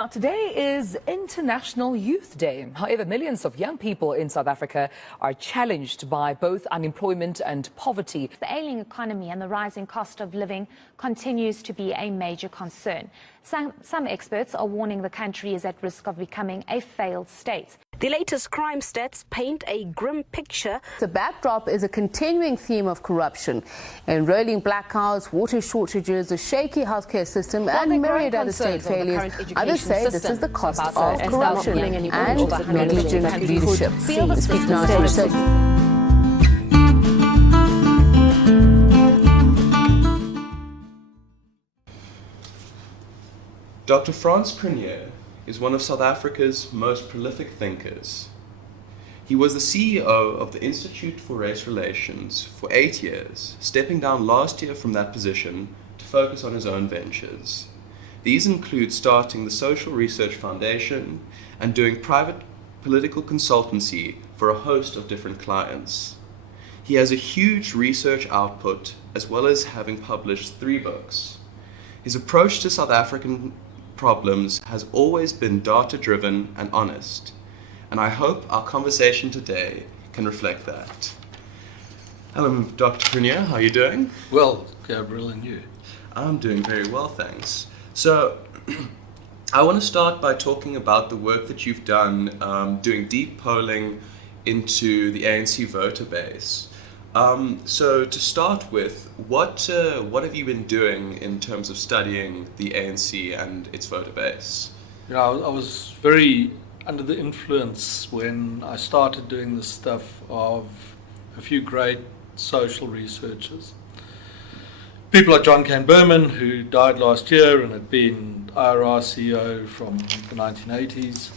Now, today is International Youth Day. However, millions of young people in South Africa are challenged by both unemployment and poverty. The ailing economy and the rising cost of living continues to be a major concern. Some experts are warning the country is at risk of becoming a failed state. The latest crime stats paint a grim picture. The backdrop is a continuing theme of corruption, enrolling blackouts, water shortages, a shaky healthcare system, and myriad other state failures. Others say this is the cost of corruption and negligent leadership. Speak now to research. Dr. Frans Cronje is one of South Africa's most prolific thinkers. He was the CEO of the Institute for Race Relations for 8 years, stepping down last year from that position to focus on his own ventures. These include starting the Social Research Foundation and doing private political consultancy for a host of different clients. He has a huge research output, as well as having published 3 books. His approach to South African problems has always been data-driven and honest, and I hope our conversation today can reflect that. Hello, Dr. Cronje, how are you doing? Well, Gabriel, and you? I'm doing very well, thanks. So, I want to start by talking about the work that you've done doing deep polling into the ANC voter base. So to start with, what have you been doing in terms of studying the ANC and its voter base? You know, I was very under the influence when I started doing this stuff of a few great social researchers. People like John Cain Berman, who died last year and had been IRR CEO from the 1980s.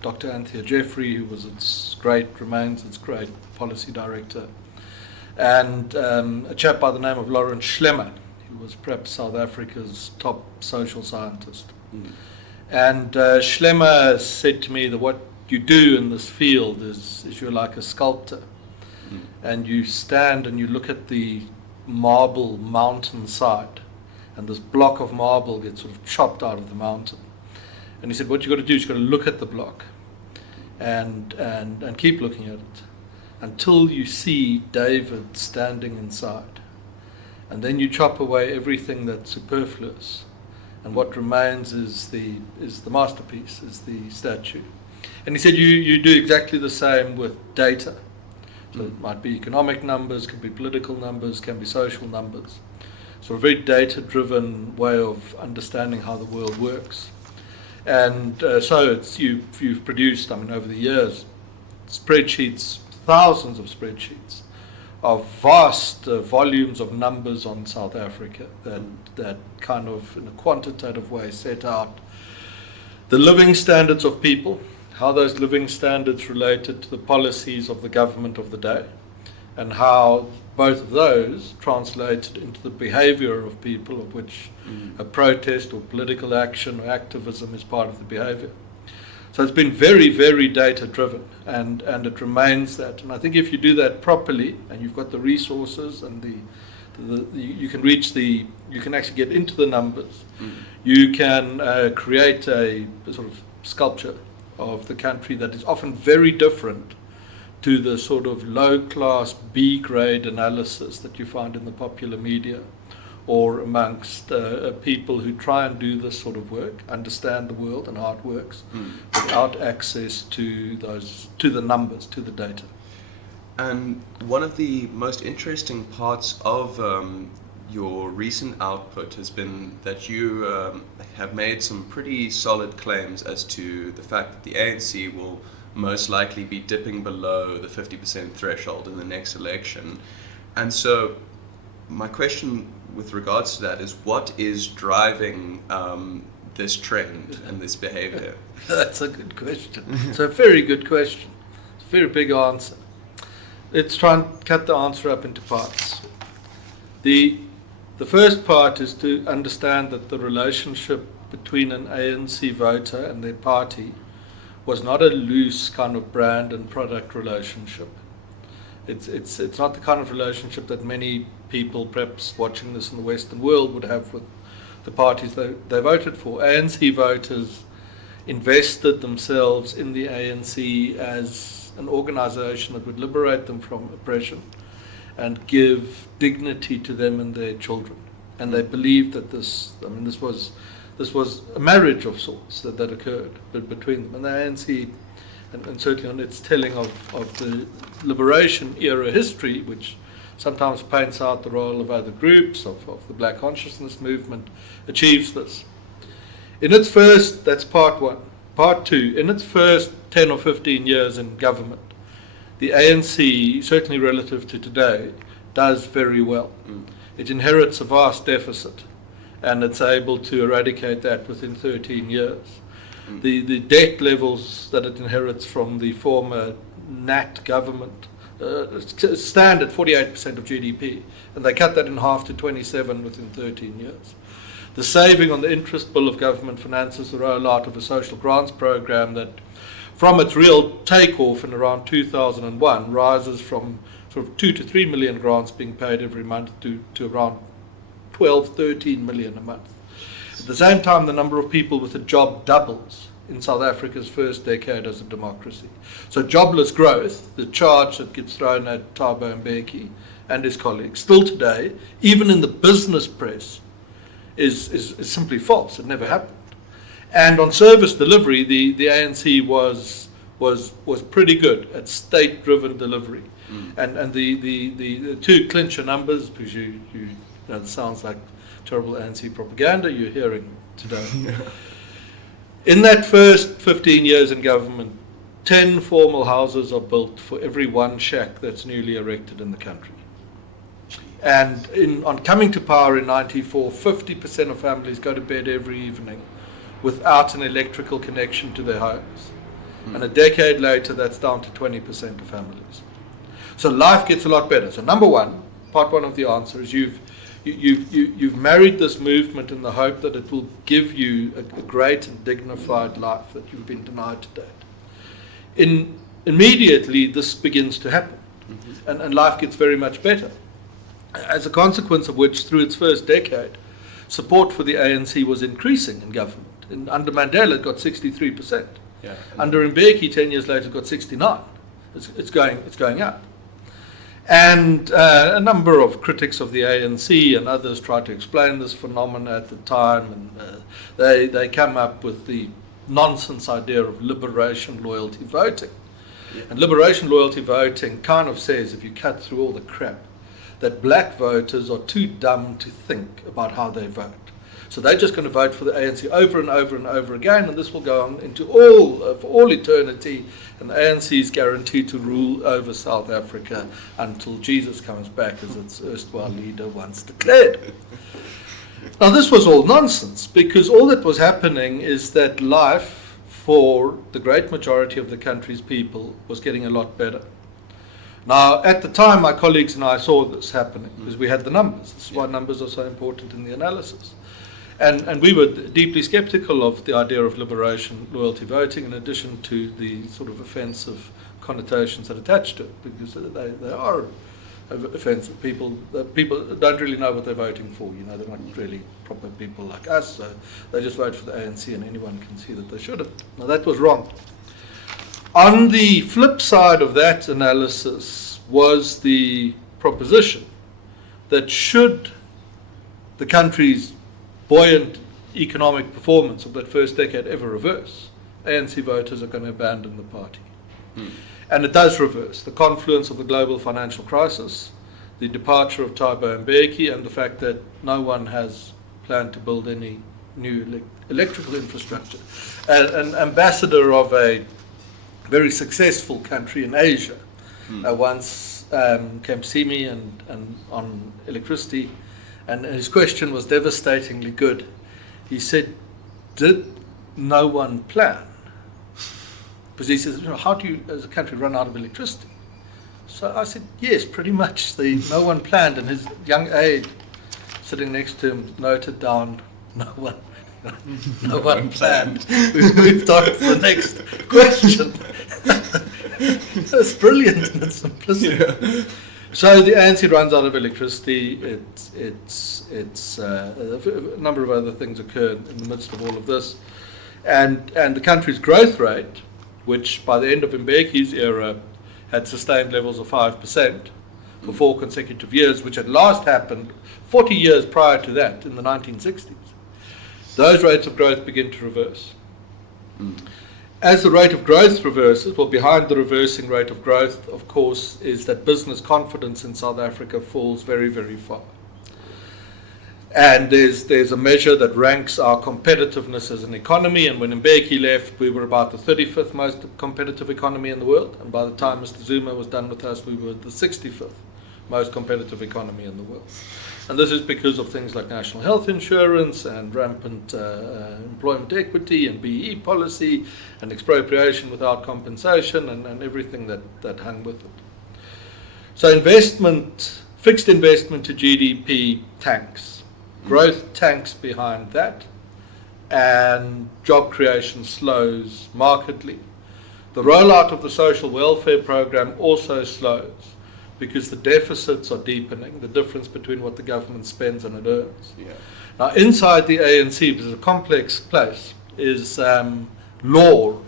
Dr. Anthea Jeffrey, who was remains its great policy director, and a chap by the name of Lawrence Schlemmer, who was perhaps South Africa's top social scientist. And Schlemmer said to me that what you do in this field is you're like a sculptor, and you stand and you look at the marble mountainside, and this block of marble gets sort of chopped out of the mountain. And he said, what you've got to do is you've got to look at the block and keep looking at it until you see David standing inside. And then you chop away everything that's superfluous. And what remains is the masterpiece, is the statue. And he said you do exactly the same with data. So it might be economic numbers, can be political numbers, can be social numbers. So a very data-driven way of understanding how the world works. And so you've produced, over the years, spreadsheets, thousands of spreadsheets, of vast volumes of numbers on South Africa that kind of, in a quantitative way, set out the living standards of people, how those living standards related to the policies of the government of the day, and how both of those translated into the behavior of people, of which a protest or political action or activism is part of the behavior. So it's been very, very data-driven, and it remains that. And I think if you do that properly, and you've got the resources and you can actually get into the numbers, you can create a sort of sculpture of the country that is often very different to the sort of low-class B-grade analysis that you find in the popular media or amongst people who try and do this sort of work, understand the world and how it works, without access to the numbers, to the data. And one of the most interesting parts of your recent output has been that you have made some pretty solid claims as to the fact that the ANC will most likely be dipping below the 50% threshold in the next election. And so my question with regards to that is, what is driving this trend and this behavior? That's a good question. It's a very good question. It's a very big answer. Let's try and cut the answer up into parts. The first part is to understand that the relationship between an ANC voter and their party was not a loose kind of brand and product relationship. It's not the kind of relationship that many people perhaps watching this in the Western world would have with the parties they voted for. ANC voters invested themselves in the ANC as an organization that would liberate them from oppression and give dignity to them and their children. And they believed that this was a marriage of sorts that occurred between them. And the ANC, and certainly on its telling of the liberation era history, which sometimes paints out the role of other groups, of the black consciousness movement, achieves this. In its first, that's part one. Part two, in its first 10 or 15 years in government, the ANC, certainly relative to today, does very well. It inherits a vast deficit, and it's able to eradicate that within 13 years. The debt levels that it inherits from the former Nat government stand at 48% of GDP, and they cut that in half to 27 within 13 years. The saving on the interest bill of government finances the rollout of a social grants program that, from its real takeoff in around 2001, rises from sort of 2 to 3 million grants being paid every month to around 12, 13 million a month. At the same time, the number of people with a job doubles in South Africa's first decade as a democracy. So jobless growth, the charge that gets thrown at Thabo Mbeki and his colleagues, still today, even in the business press, is simply false. It never happened. And on service delivery, the ANC was pretty good at state-driven delivery. And the two clincher numbers, because you know, it sounds like terrible ANC propaganda you're hearing today. In that first 15 years in government, 10 formal houses are built for every one shack that's newly erected in the country. And on coming to power in 94, 50% of families go to bed every evening without an electrical connection to their homes. And a decade later, that's down to 20% of families. So life gets a lot better. So number one, part one of the answer is you've married this movement in the hope that it will give you a great and dignified life that you've been denied to date. Immediately, this begins to happen, and life gets very much better. As a consequence of which, through its first decade, support for the ANC was increasing in government. Under Mandela, it got 63%. Yeah. Under Mbeki, 10 years later, it got 69%. It's going up. And a number of critics of the ANC and others tried to explain this phenomenon at the time, and they come up with the nonsense idea of liberation loyalty voting. Yeah. And liberation loyalty voting kind of says, if you cut through all the crap, that black voters are too dumb to think about how they vote. So they're just going to vote for the ANC over and over and over again, and this will go on into for all eternity, and the ANC is guaranteed to rule over South Africa until Jesus comes back, as its erstwhile leader once declared. Now this was all nonsense, because all that was happening is that life for the great majority of the country's people was getting a lot better. Now, at the time, my colleagues and I saw this happening, because we had the numbers. This is why numbers are so important in the analysis. And we were deeply skeptical of the idea of liberation loyalty voting, in addition to the sort of offensive connotations that attach to it, because they are offensive. People don't really know what they're voting for. You know, they're not really proper people like us, so they just vote for the ANC, and anyone can see that they shouldn't. Now, that was wrong. On the flip side of that analysis was the proposition that should the country's buoyant economic performance of that first decade ever reverse, ANC voters are going to abandon the party. And it does reverse. The confluence of the global financial crisis, the departure of Thabo Mbeki, and the fact that no one has planned to build any new electrical infrastructure. An ambassador of a very successful country in Asia once came to see me and on electricity, and his question was devastatingly good. He said, did no one plan? Because he says, how do you as a country run out of electricity? So I said, yes, pretty much. No one planned, and his young aide sitting next to him noted down, no one planned. We've moved on to the next question. That's brilliant in its simplicity. So the ANC runs out of electricity. A number of other things occur in the midst of all of this, and the country's growth rate, which by the end of Mbeki's era had sustained levels of 5% for 4 consecutive years, which had last happened 40 years prior to that in the 1960s. Those rates of growth begin to reverse. As the rate of growth reverses, well, behind the reversing rate of growth, of course, is that business confidence in South Africa falls very, very far. And there's a measure that ranks our competitiveness as an economy, and when Mbeki left, we were about the 35th most competitive economy in the world, and by the time Mr. Zuma was done with us, we were the 65th most competitive economy in the world. And this is because of things like national health insurance and rampant employment equity and BE policy and expropriation without compensation and everything that hung with it. So investment, fixed investment to GDP tanks. Growth tanks behind that, and job creation slows markedly. The rollout of the social welfare program also slows because the deficits are deepening, the difference between what the government spends and it earns. Yeah. Now, inside the ANC, because it's a complex place, is law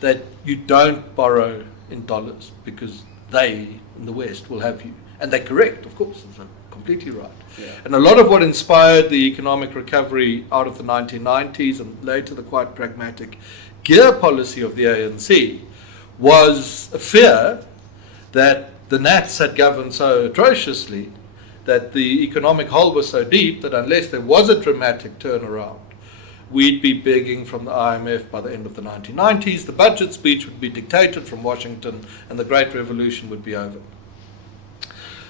that you don't borrow in dollars because they, in the West, will have you. And they're correct, of course, they're completely right. Yeah. And a lot of what inspired the economic recovery out of the 1990s and later the quite pragmatic gear policy of the ANC was a fear that the Nats had governed so atrociously that the economic hole was so deep that unless there was a dramatic turnaround, we'd be begging from the IMF by the end of the 1990s. The budget speech would be dictated from Washington and the Great Revolution would be over.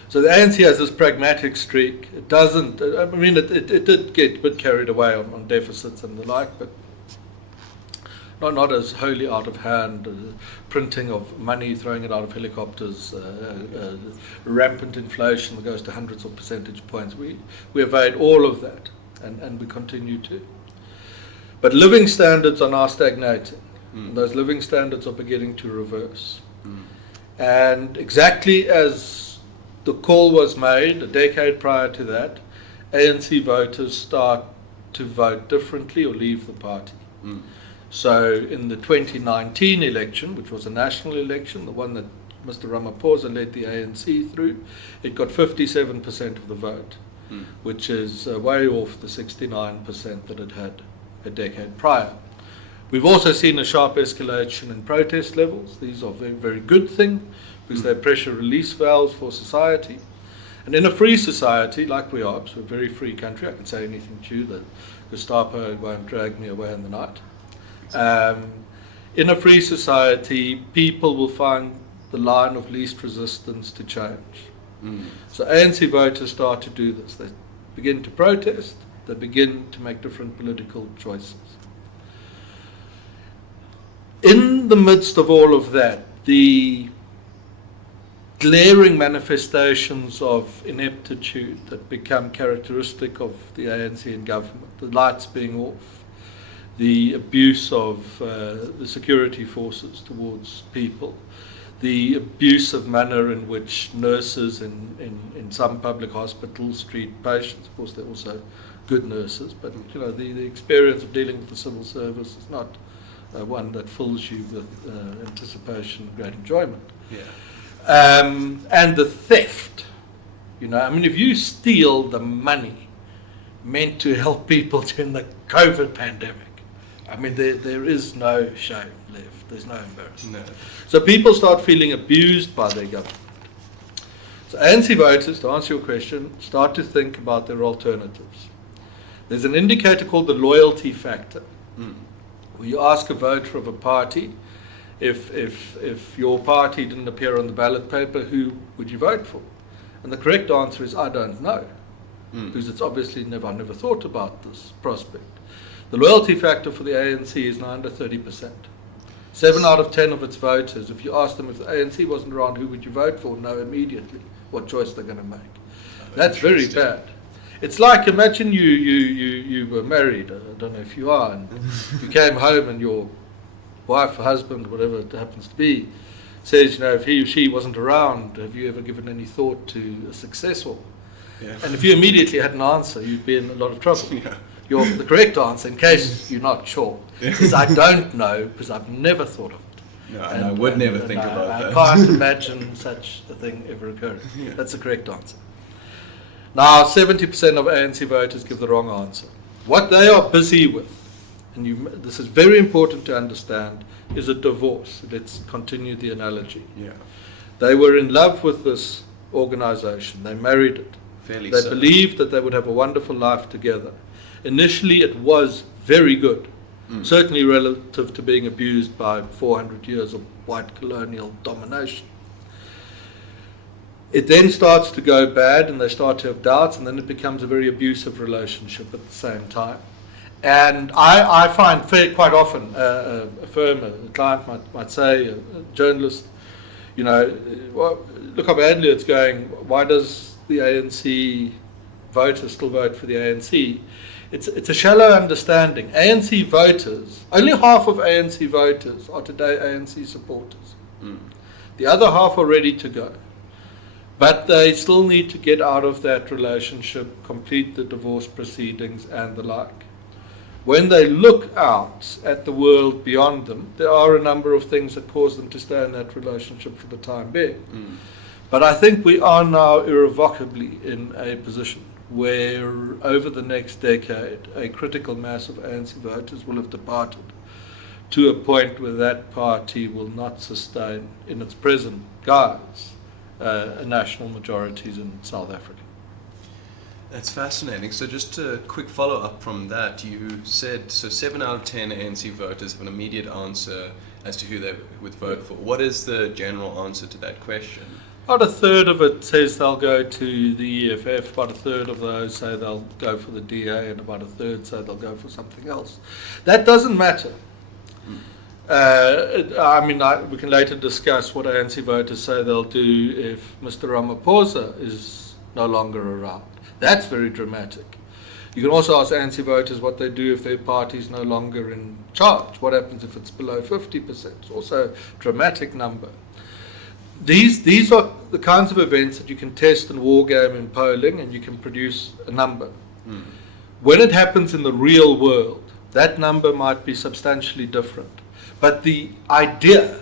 So the ANC has this pragmatic streak. It doesn't, I mean, it did get a bit carried away on deficits and the like, but not as wholly out of hand, printing of money, throwing it out of helicopters, rampant inflation that goes to hundreds of percentage points. We evade all of that, and we continue to. But living standards are now stagnating. And those living standards are beginning to reverse. And exactly as the call was made a decade prior to that, ANC voters start to vote differently or leave the party. So in the 2019 election, which was a national election, the one that Mr. Ramaphosa led the ANC through, it got 57% of the vote, which is way off the 69% that it had a decade prior. We've also seen a sharp escalation in protest levels. These are very, very good things because they're pressure release valves for society. And in a free society like we are, it's a very free country, I can say anything to you, the Gestapo won't drag me away in the night. In a free society, people will find the line of least resistance to change. So ANC voters start to do this. They begin to protest, they begin to make different political choices. In the midst of all of that, the glaring manifestations of ineptitude that become characteristic of the ANC and government, the lights being off, the abuse of the security forces towards people, the abusive manner in which nurses in some public hospitals treat patients. Of course, they're also good nurses, but you know the experience of dealing with the civil service is not one that fills you with anticipation and great enjoyment. Yeah. And the theft, you know, I mean, if you steal the money meant to help people during the COVID pandemic, I mean, there is no shame left. There's no embarrassment. No. So people start feeling abused by their government. So ANC voters, to answer your question, start to think about their alternatives. There's an indicator called the loyalty factor. Where you ask a voter of a party, if your party didn't appear on the ballot paper, who would you vote for? And the correct answer is, I don't know. Because it's obviously I never thought about this prospect. The loyalty factor for the ANC is now under 30%. 7 out of 10 of its voters, if you ask them if the ANC wasn't around, who would you vote for, know immediately what choice they're going to make. That's very bad. It's like, imagine you were married, I don't know if you are, and you came home and your wife or husband, whatever it happens to be, says, if he or she wasn't around, have you ever given any thought to a successor? Yeah. And if you immediately had an answer, you'd be in a lot of trouble. Yeah. The correct answer, in case you're not sure, is I don't know because I've never thought of it. No, and I would never think about that. I can't imagine such a thing ever occurring. Yeah. That's the correct answer. Now, 70% of ANC voters give the wrong answer. What they are busy with, and this is very important to understand, is a divorce. Let's continue the analogy. Yeah. They were in love with this organization. They married it. Fairly They so. believed that they would have a wonderful life together. Initially, it was very good, certainly relative to being abused by 400 years of white colonial domination. It then starts to go bad, and they start to have doubts, and then it becomes a very abusive relationship at the same time. And I find quite often a firm, a client might say, a journalist, well, look how badly it's going. Why does the ANC voters still vote for the ANC? It's a shallow understanding. ANC voters, only half of ANC voters are today ANC supporters. The other half are ready to go. But they still need to get out of that relationship, complete the divorce proceedings and the like. When they look out at the world beyond them, there are a number of things that cause them to stay in that relationship for the time being. But I think we are now irrevocably in a position where over the next decade, a critical mass of ANC voters will have departed to a point where that party will not sustain, in its present guise, national majorities in South Africa. That's fascinating. So just a quick follow-up from that, you said, 7 out of 10 ANC voters have an immediate answer as to who they would vote for. What is the general answer to that question? About a third of it says they'll go to the EFF, about a third of those say they'll go for the DA, and about a third say they'll go for something else. That doesn't matter. We can later discuss what ANC voters say they'll do if Mr. Ramaphosa is no longer around. That's very dramatic. You can also ask ANC voters what they do if their party is no longer in charge. What happens if it's below 50%? It's also a dramatic number. These are the kinds of events that you can test and war game in polling, and you can produce a number. When it happens in the real world, that number might be substantially different. But the idea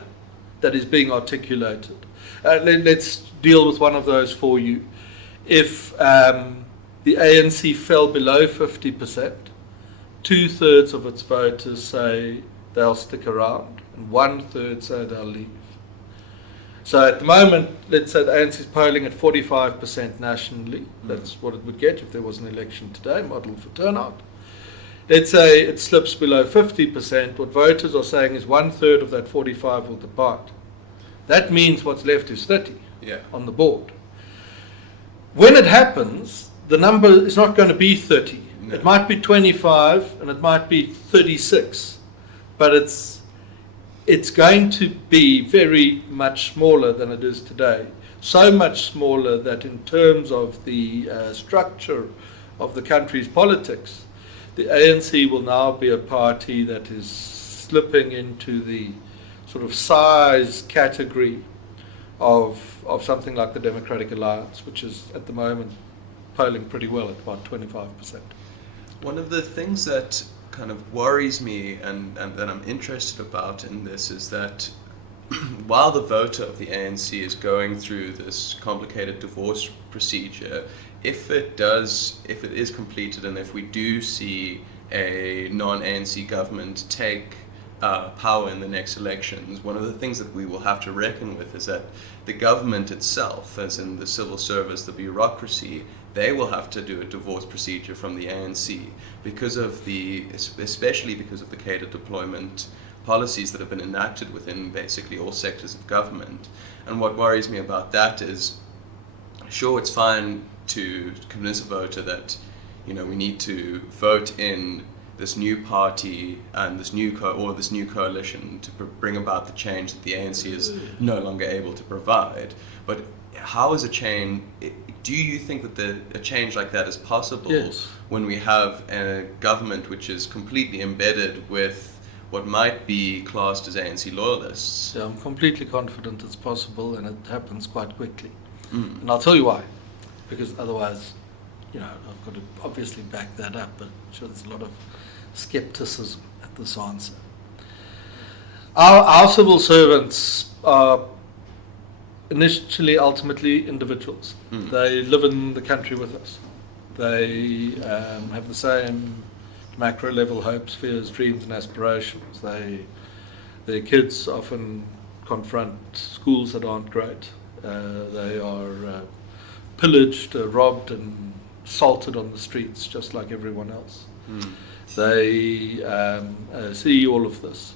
that is being articulated, let's deal with one of those for you. If the ANC fell below 50%, 2/3 of its voters say they'll stick around, and 1/3 say they'll leave. So at the moment, let's say the ANC is polling at 45% nationally. That's what it would get if there was an election today, modelled for turnout. Let's say it slips below 50%. What voters are saying is 1/3 of that 45 will depart. That means what's left is 30 on the board. When it happens, the number is not going to be 30. No. It might be 25 and it might be 36, but it's going to be very much smaller than it is today. So much smaller that in terms of the structure of the country's politics, the ANC will now be a party that is slipping into the sort of size category of something like the Democratic Alliance, which is at the moment polling pretty well at about 25%. One of the things that kind of worries me and that I'm interested about in this is that while the voter of the ANC is going through this complicated divorce procedure, if it is completed and if we do see a non-ANC government take power in the next elections, one of the things that we will have to reckon with is that the government itself, as in the civil service, the bureaucracy, they will have to do a divorce procedure from the ANC especially because of the cadre deployment policies that have been enacted within basically all sectors of government. And what worries me about that is, sure, it's fine to convince a voter that, we need to vote in this new party and this new coalition to bring about the change that the ANC is no longer able to provide. But how is a change? Do you think that a change like that is possible? Yes. When we have a government which is completely embedded with what might be classed as ANC loyalists. So I'm completely confident it's possible, and it happens quite quickly. And I'll tell you why. Because otherwise, you know, I've got to obviously back that up, but I'm sure there's a lot of skepticism at this answer. Our civil servants are initially, ultimately individuals. They live in the country with us. They have the same macro level hopes, fears, dreams and aspirations. Their kids often confront schools that aren't great. They are pillaged, robbed and assaulted on the streets just like everyone else. They see all of this.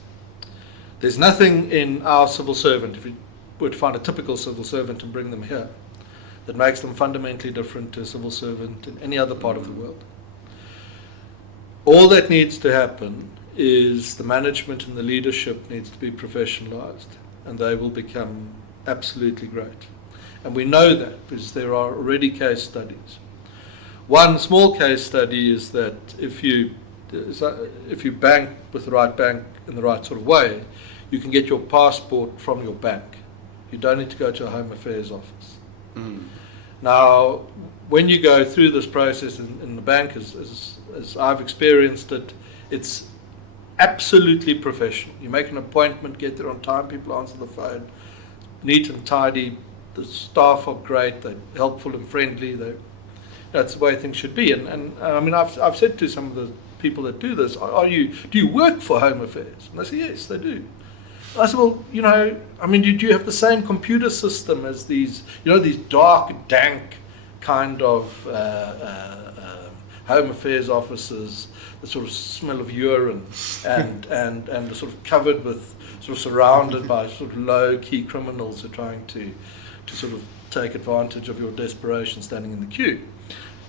There's nothing in our civil servant, if you were to find a typical civil servant and bring them here, that makes them fundamentally different to a civil servant in any other part of the world. All that needs to happen is the management and the leadership needs to be professionalized, and they will become absolutely great. And we know that because there are already case studies. One small case study is that if you bank with the right bank in the right sort of way, you can get your passport from your bank. You don't need to go to a Home Affairs office. Now, when you go through this process in the bank, as I've experienced it, it's absolutely professional. You make an appointment, get there on time, people answer the phone, neat and tidy, the staff are great, they're helpful and friendly, that's the way things should be. And I mean, I've said to some of the people that do this, do you work for Home Affairs? And they say, yes, they do. I said, well, you know, I mean, do you have the same computer system as these, you know, these dark, dank kind of Home Affairs offices, the sort of smell of urine and are sort of covered with, sort of surrounded by sort of low-key criminals who are trying to sort of take advantage of your desperation standing in the queue.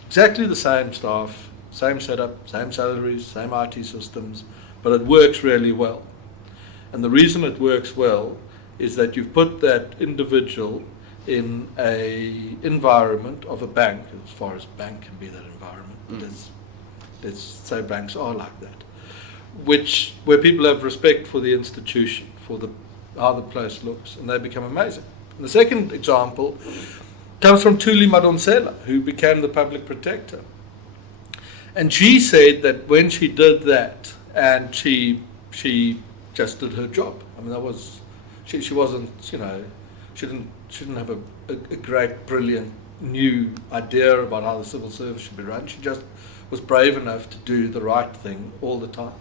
Exactly the same staff, same setup, same salaries, same IT systems, but it works really well. And the reason it works well is that you've put that individual in a environment of a bank, as far as bank can be that environment. Let's say banks are like that, where people have respect for the institution, for how the place looks, and they become amazing. And the second example comes from Thuli Madonsela, who became the public protector. And she said that when she did that, and she just did her job. I mean, that was she wasn't, you know, she didn't have a great, brilliant new idea about how the civil service should be run. She just was brave enough to do the right thing all the time.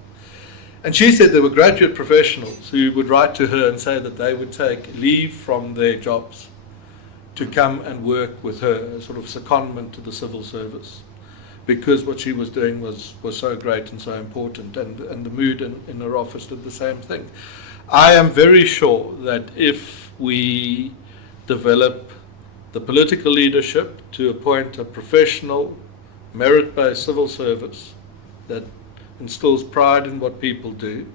And she said there were graduate professionals who would write to her and say that they would take leave from their jobs to come and work with her, a sort of secondment to the civil service, because what she was doing was so great and so important, and the mood in her office did the same thing. I am very sure that if we develop the political leadership to appoint a professional, merit-based civil service that instills pride in what people do,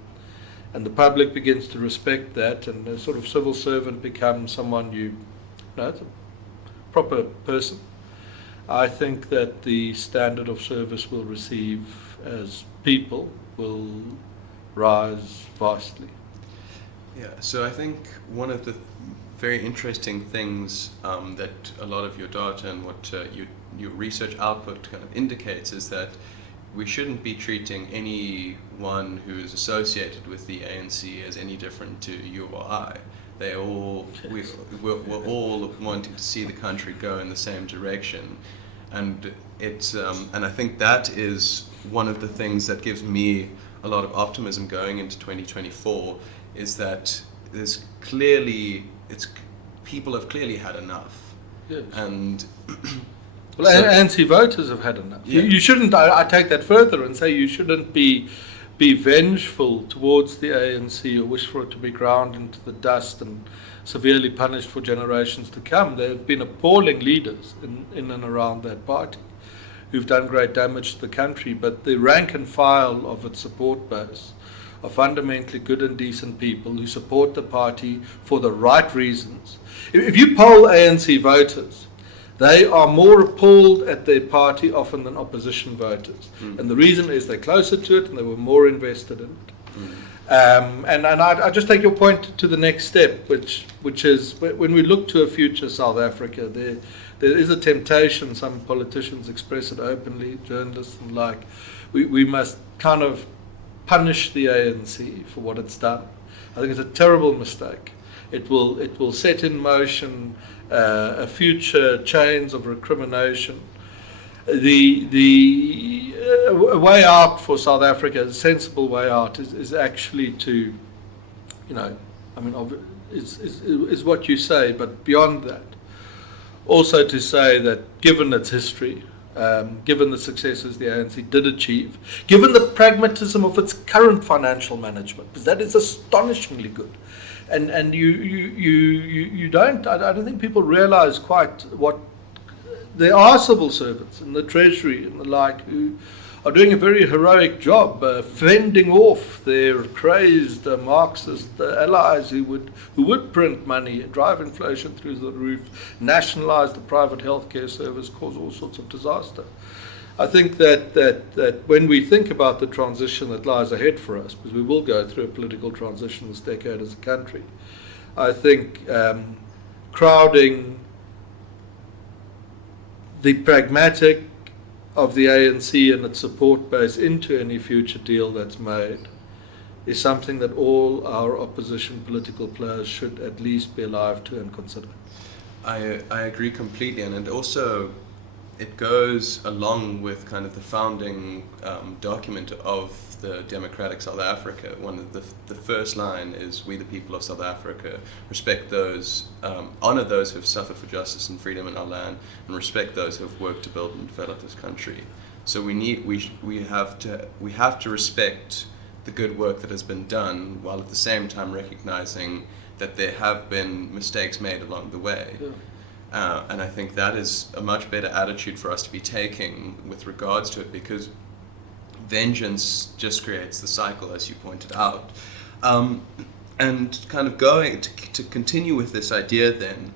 and the public begins to respect that, and a sort of civil servant becomes someone you know, it's a proper person, I think that the standard of service we'll receive as people will rise vastly. Yeah, so I think one of the very interesting things that a lot of your data and what your research output kind of indicates is that we shouldn't be treating anyone who is associated with the ANC as any different to you or I. They all, we're all wanting to see the country go in the same direction, and it's and I think that is one of the things that gives me a lot of optimism going into 2024. Is that there's clearly people have clearly had enough, yes. And well, so, ANC voters have had enough. Yeah. You shouldn't. I take that further and say you shouldn't be vengeful towards the ANC or wish for it to be ground into the dust and severely punished for generations to come. There have been appalling leaders in and around that party who've done great damage to the country, but the rank and file of its support base are fundamentally good and decent people who support the party for the right reasons. If you poll ANC voters, they are more appalled at their party often than opposition voters. And the reason is they're closer to it and they were more invested in it. And I just take your point to the next step, which is when we look to a future South Africa, there is a temptation, some politicians express it openly, journalists and like, we must kind of punish the ANC for what it's done. I think it's a terrible mistake. It will set in motion a future chains of recrimination. The way out for South Africa, a sensible way out, is actually to, is what you say, but beyond that, also to say that given its history, given the successes the ANC did achieve, given the pragmatism of its current financial management, because that is astonishingly good, and you don't, I don't think people realize quite what. There are civil servants in the Treasury and the like who are doing a very heroic job, fending off their crazed Marxist allies who would print money, drive inflation through the roof, nationalise the private healthcare service, cause all sorts of disaster. I think that when we think about the transition that lies ahead for us, because we will go through a political transition this decade as a country, I think crowding the pragmatic of the ANC and its support base into any future deal that's made is something that all our opposition political players should at least be alive to and consider. I agree completely, and also it goes along with kind of the founding document of the democratic South Africa. One of the first line is, "We the people of South Africa respect those, honor those who have suffered for justice and freedom in our land, and respect those who have worked to build and develop this country." So we have to respect the good work that has been done, while at the same time recognizing that there have been mistakes made along the way. Yeah. And I think that is a much better attitude for us to be taking with regards to it, because vengeance just creates the cycle, as you pointed out. And kind of going to continue with this idea then,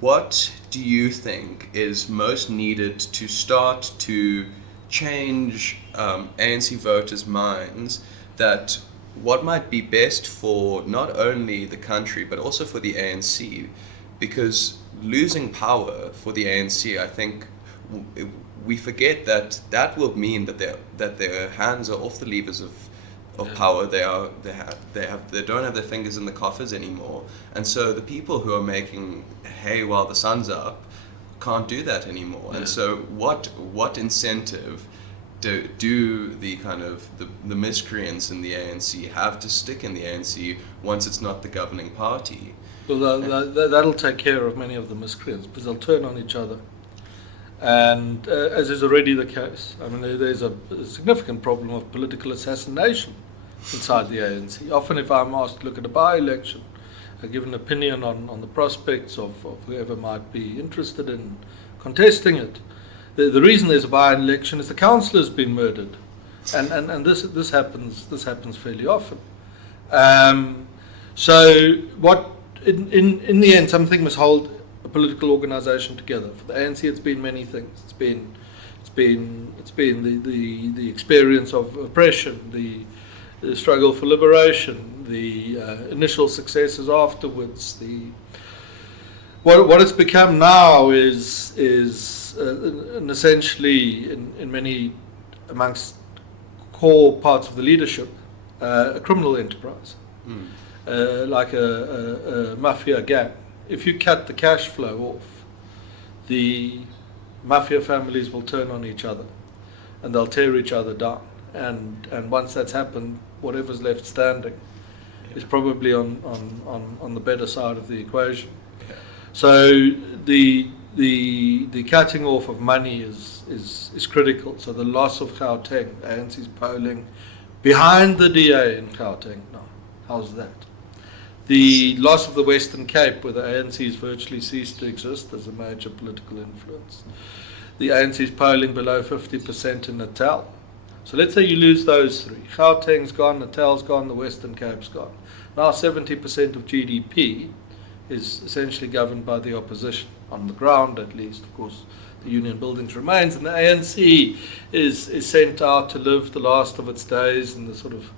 what do you think is most needed to start to change ANC voters' minds, that what might be best for not only the country but also for the ANC? Because losing power for the ANC, I think we forget that will mean that their hands are off the levers of power. They don't have their fingers in the coffers anymore, and so the people who are making hay while the sun's up can't do that anymore. Yeah. And so what incentive do the kind of the miscreants in the ANC have to stick in the ANC once it's not the governing party? Well, that'll take care of many of the miscreants, because they'll turn on each other. And as is already the case, I mean, there's a significant problem of political assassination inside the ANC. Often if I'm asked to look at a by-election, I give an opinion on the prospects of whoever might be interested in contesting it. The reason there's a by-election is the councillor's been murdered. And this happens fairly often. So what in the end, something must hold a political organisation together. For the ANC, it's been many things. It's been the experience of oppression, the struggle for liberation, the initial successes afterwards. What it's become now is an essentially in many amongst core parts of the leadership a criminal enterprise. Like a mafia gang. If you cut the cash flow off, the mafia families will turn on each other and they'll tear each other down. And once that's happened, whatever's left standing is probably on the better side of the equation. Yeah. So the cutting off of money is critical. So the loss of Gauteng, ANC's polling behind the DA in Gauteng now. How's that? The loss of the Western Cape, where the ANC's virtually ceased to exist as a major political influence. The ANC's polling below 50% in Natal. So let's say you lose those three. Gauteng's gone, Natal's gone, the Western Cape's gone. Now 70% of GDP is essentially governed by the opposition, on the ground at least. Of course, the union buildings remains, and the ANC is sent out to live the last of its days in the sort of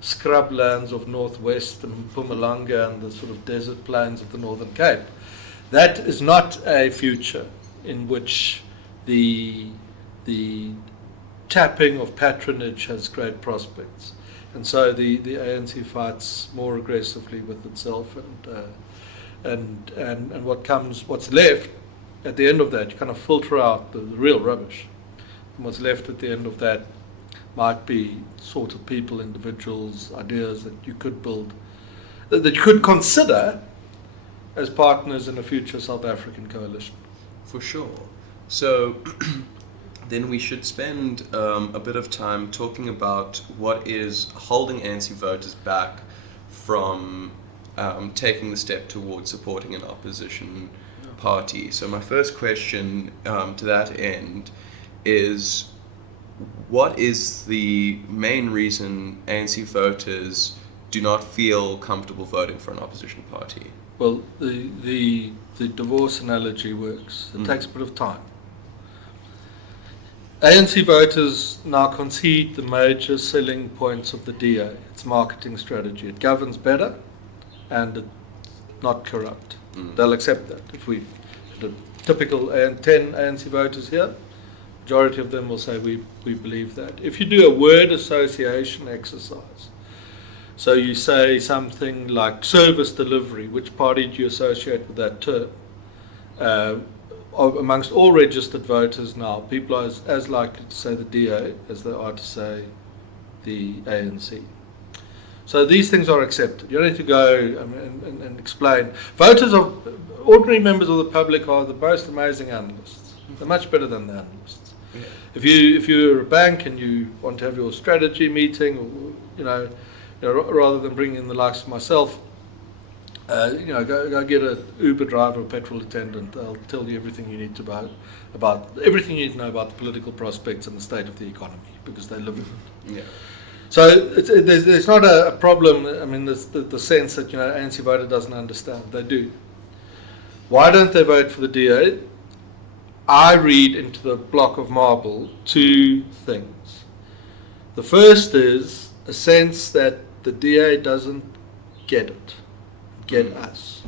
scrublands of northwest and Mpumalanga and the sort of desert plains of the Northern Cape. That is not a future in which the tapping of patronage has great prospects. And so the ANC fights more aggressively with itself, and what's left at the end of that, you kind of filter out the real rubbish. And what's left at the end of that might be sort of people, individuals, ideas that you could build, that you could consider as partners in a future South African coalition. For sure. So then we should spend a bit of time talking about what is holding ANC voters back from taking the step towards supporting an opposition party. So my first question to that end is, what is the main reason ANC voters do not feel comfortable voting for an opposition party? Well, the divorce analogy works. It takes a bit of time. ANC voters now concede the major selling points of the DA, its marketing strategy. It governs better and it's not corrupt. They'll accept that. If we the typical 10 ANC voters here, majority of them will say we believe that. If you do a word association exercise, so you say something like service delivery, which party do you associate with that term? Amongst all registered voters now, people are as likely to say the DA as they are to say the ANC. So these things are accepted. You don't need to go and explain. Voters of ordinary members of the public are the most amazing analysts. They're much better than the analysts. Yeah. If you're a bank and you want to have your strategy meeting, or rather than bring in the likes of myself, go get an Uber driver or petrol attendant. They'll tell you everything you need to about everything you need to know about the political prospects and the state of the economy, because they live in it. Yeah. So there's not a problem. I mean, there's the sense that ANC voter doesn't understand. They do. Why don't they vote for the DA? I read into the block of marble two things. The first is a sense that the DA doesn't get us.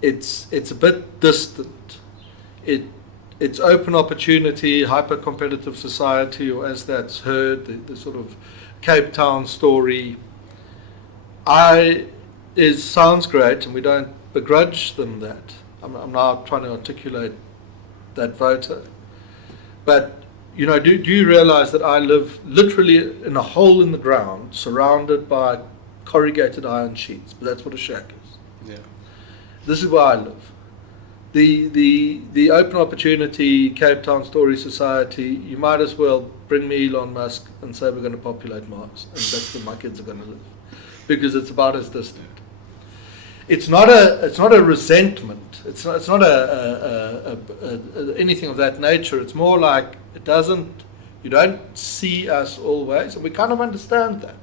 It's a bit distant. It's open opportunity, hyper-competitive society, or as that's heard, the sort of Cape Town story. Sounds great, and we don't begrudge them that. I'm now trying to articulate that voter. But, do you realize that I live literally in a hole in the ground, surrounded by corrugated iron sheets? But that's what a shack is. Yeah. This is where I live. The open opportunity Cape Town story society, you might as well bring me Elon Musk and say we're going to populate Mars, and that's where my kids are going to live, because it's about as distant. It's not a resentment. It's not anything of that nature. It's more like you don't see us always, and we kind of understand that,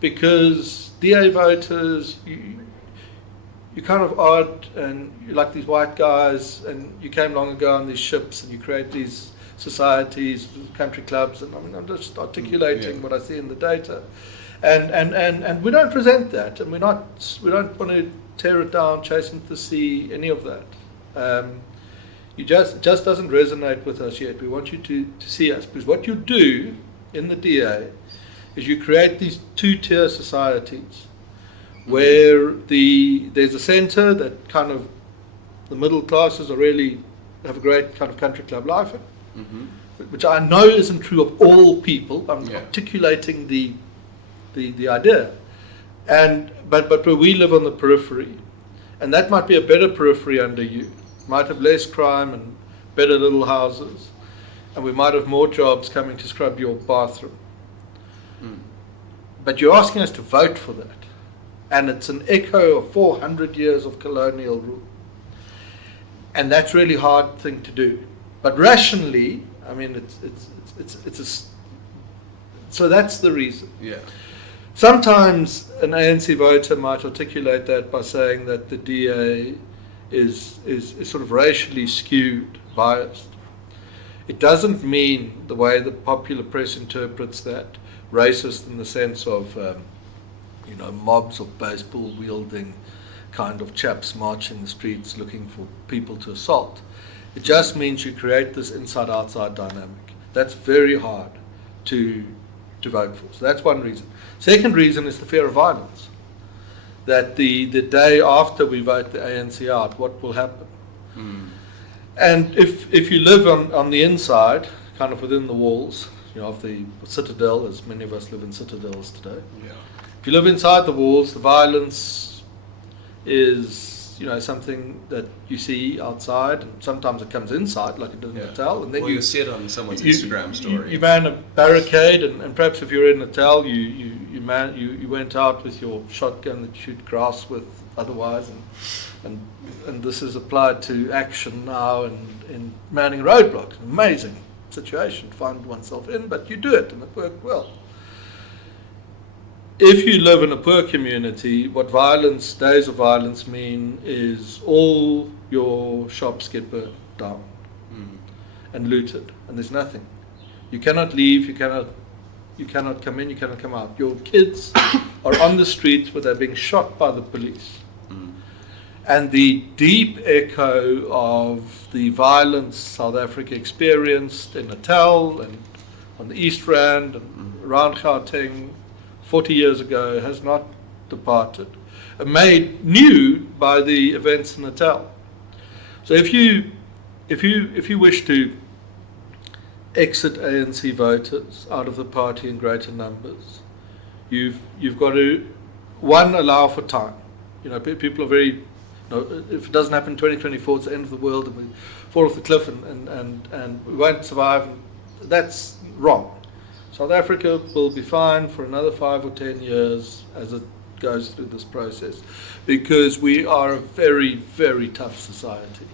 because DA voters, you're kind of odd, and you're like these white guys, and you came long ago on these ships, and you create these societies, country clubs, and I'm just articulating what I see in the data, and we don't resent that, and we don't want to tear it down, chase into the sea, any of that. It just doesn't resonate with us yet. We want you to see us, because what you do in the DA is you create these two-tier societies, where there's a centre that kind of the middle classes have a great kind of country club life, which I know isn't true of all people. I'm articulating the idea, but where we live on the periphery, and that might be a better periphery under you. Might have less crime and better little houses, and we might have more jobs coming to scrub your bathroom. But you're asking us to vote for that. And it's an echo of 400 years of colonial rule. And that's a really hard thing to do. But rationally, I mean, so that's the reason. Yeah. Sometimes an ANC voter might articulate that by saying that the DA is sort of racially skewed, biased. It doesn't mean the way the popular press interprets that, racist in the sense of, mobs of baseball-wielding kind of chaps marching the streets looking for people to assault. It just means you create this inside-outside dynamic. That's very hard to vote for. So that's one reason. Second reason is the fear of violence. That the day after we vote the ANC out, what will happen? And if you live on the inside, kind of within the walls, of the citadel, as many of us live in citadels today. Yeah. If you live inside the walls, the violence is, something that you see outside, and sometimes it comes inside, like it did in Natal. And then you see it on someone's Instagram story. You man a barricade, and perhaps if you're in Natal, you went out with your shotgun that you shoot grass with otherwise, and this is applied to action now in manning roadblocks. Amazing situation to find oneself in, but you do it, and it worked well. If you live in a poor community, what days of violence mean is all your shops get burnt down and looted, and there's nothing. You cannot leave, you cannot come in, you cannot come out. Your kids are on the streets where they're being shot by the police. And the deep echo of the violence South Africa experienced in Natal and on the East Rand and around Gauteng 40 years ago has not departed, made new by the events in Natal. So if you wish to exit ANC voters out of the party in greater numbers, you've got to, one, allow for time. People are very, if it doesn't happen in 2024, it's the end of the world and we fall off the cliff and we won't survive. That's wrong. South Africa will be fine for another 5 or 10 years as it goes through this process, because we are a very, very tough society.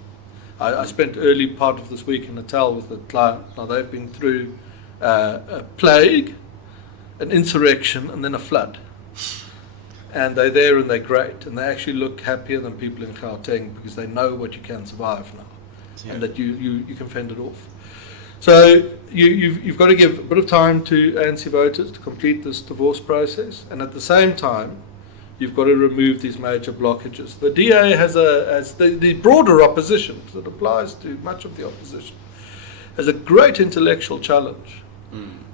I spent early part of this week in Natal with a client. Now they've been through a plague, an insurrection, and then a flood. And they're there and they're great, and they actually look happier than people in Gauteng because they know what you can survive now, and that you can fend it off. So you've got to give a bit of time to ANC voters to complete this divorce process, and at the same time, you've got to remove these major blockages. The DA has the broader opposition, because it applies to much of the opposition, has a great intellectual challenge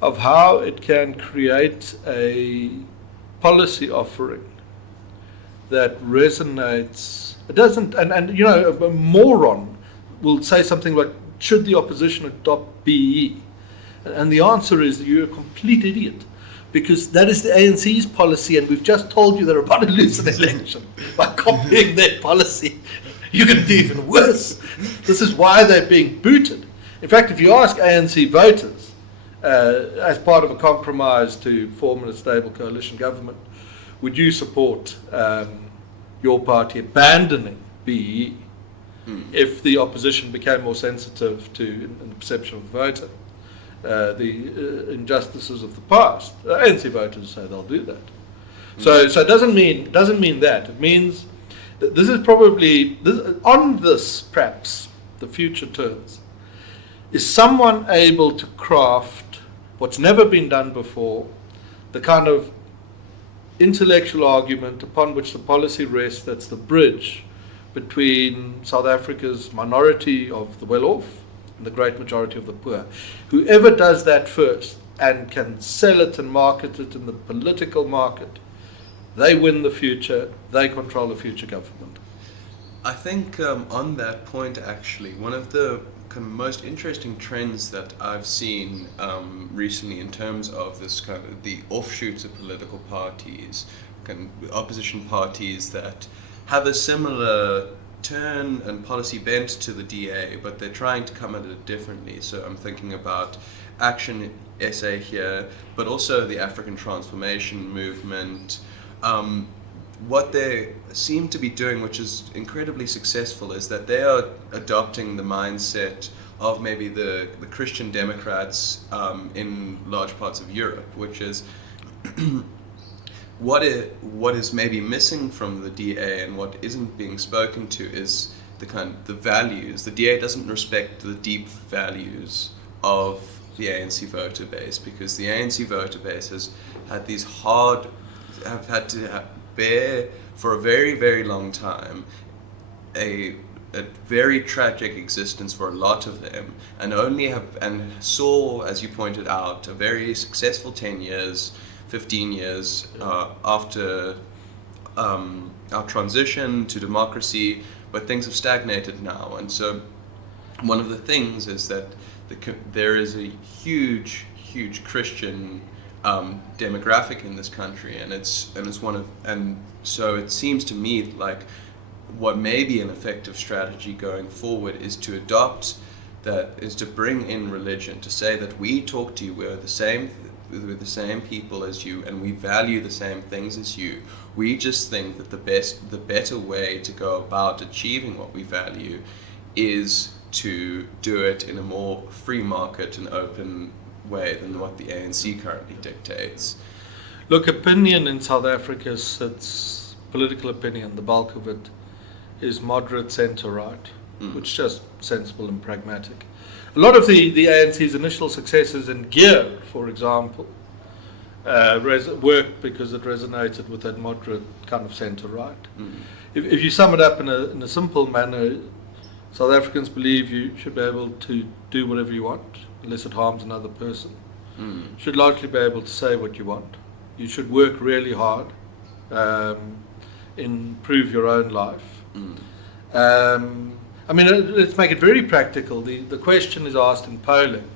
of how it can create a policy offering that resonates. It doesn't, and a moron will say something like, should the opposition adopt BE? And the answer is that you're a complete idiot, because that is the ANC's policy, and we've just told you they're about to lose an election. By copying their policy, you're going to do even worse. This is why they're being booted. In fact, if you ask ANC voters, as part of a compromise to form a stable coalition government, would you support your party abandoning BE if the opposition became more sensitive to, in the perception of the voter, the injustices of the past? ANC voters say they'll do that. So it doesn't mean that. It means that this is probably, on this perhaps, the future turns. Is someone able to craft what's never been done before, the kind of intellectual argument upon which the policy rests, that's the bridge between South Africa's minority of the well-off and the great majority of the poor? Whoever does that first and can sell it and market it in the political market, they win the future, they control the future government. I think on that point, actually, one of the most interesting trends that I've seen recently in terms of this kind of the offshoots of political parties, opposition parties that have a similar turn and policy bent to the DA, but they're trying to come at it differently. So I'm thinking about Action SA here, but also the African Transformation Movement. What they seem to be doing, which is incredibly successful, is that they are adopting the mindset of maybe the Christian Democrats in large parts of Europe, which is what is maybe missing from the DA and what isn't being spoken to is the values. The DA doesn't respect the deep values of the ANC voter base, because the ANC voter base has had had to bear for a very, very long time a very tragic existence for a lot of them, and saw, as you pointed out, a very successful 10 years, 15 years after our transition to democracy, but things have stagnated now. And so one of the things is that there is a huge Christian demographic in this country, and so it seems to me like what may be an effective strategy going forward is to bring in religion, to say that we talk to you, we're the same people as you, and we value the same things as you. We just think that the better way to go about achieving what we value is to do it in a more free market and open way than what the ANC currently dictates. Look, opinion in South Africa sits, political opinion, the bulk of it, is moderate centre-right, which is just sensible and pragmatic. A lot of the ANC's initial successes in gear, for example, worked because it resonated with that moderate kind of centre-right. If you sum it up in a simple manner, South Africans believe you should be able to do whatever you want, unless it harms another person. You should largely be able to say what you want. You should work really hard, improve your own life. I mean, let's make it very practical. The question is asked in polling: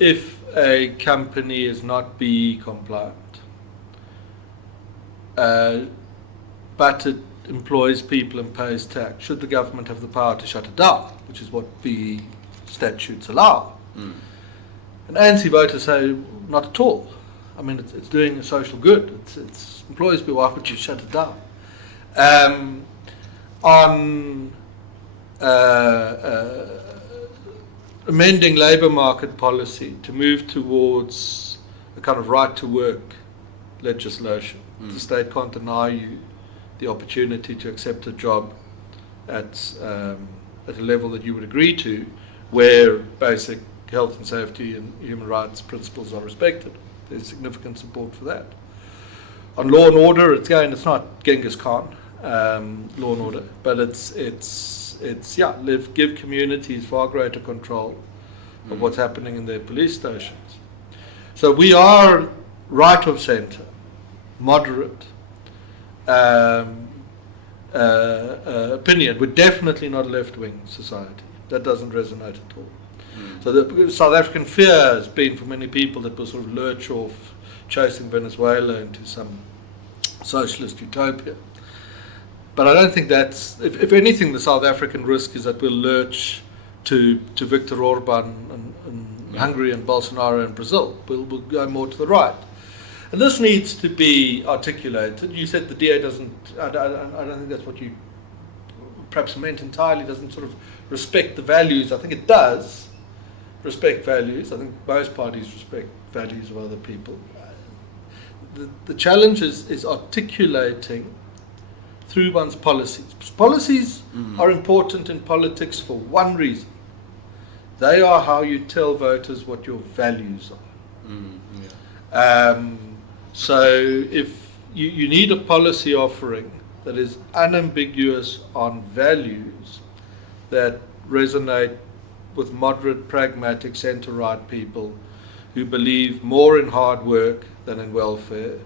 if a company is not BE compliant, but it employs people and pays tax, should the government have the power to shut it down, which is what BE statutes allow? And ANC voters say, not at all. I mean, it's doing a social good. It's employs people. Why would you shut it down? On amending labour market policy to move towards a kind of right to work legislation. The state can't deny you the opportunity to accept a job at a level that you would agree to, where basic health and safety and human rights principles are respected. There's significant support for that. On law and order, it's not Genghis Khan. Law and order, but give communities far greater control of what's happening in their police stations. So we are right of centre, moderate opinion. We're definitely not a left-wing society. That doesn't resonate at all. So the South African fear has been for many people that we'll sort of lurch off chasing Venezuela into some socialist utopia. But I don't think that's, if anything, the South African risk is that we'll lurch to Viktor Orban in Hungary and Bolsonaro in Brazil. We'll go more to the right. And this needs to be articulated. You said the DA doesn't, I don't think that's what you perhaps meant entirely, doesn't sort of respect the values. I think it does respect values. I think most parties respect values of other people. The challenge is articulating through one's policies. Policies are important in politics for one reason. They are how you tell voters what your values are. So if you need a policy offering that is unambiguous on values that resonate with moderate, pragmatic, centre-right people who believe more in hard work than in welfare,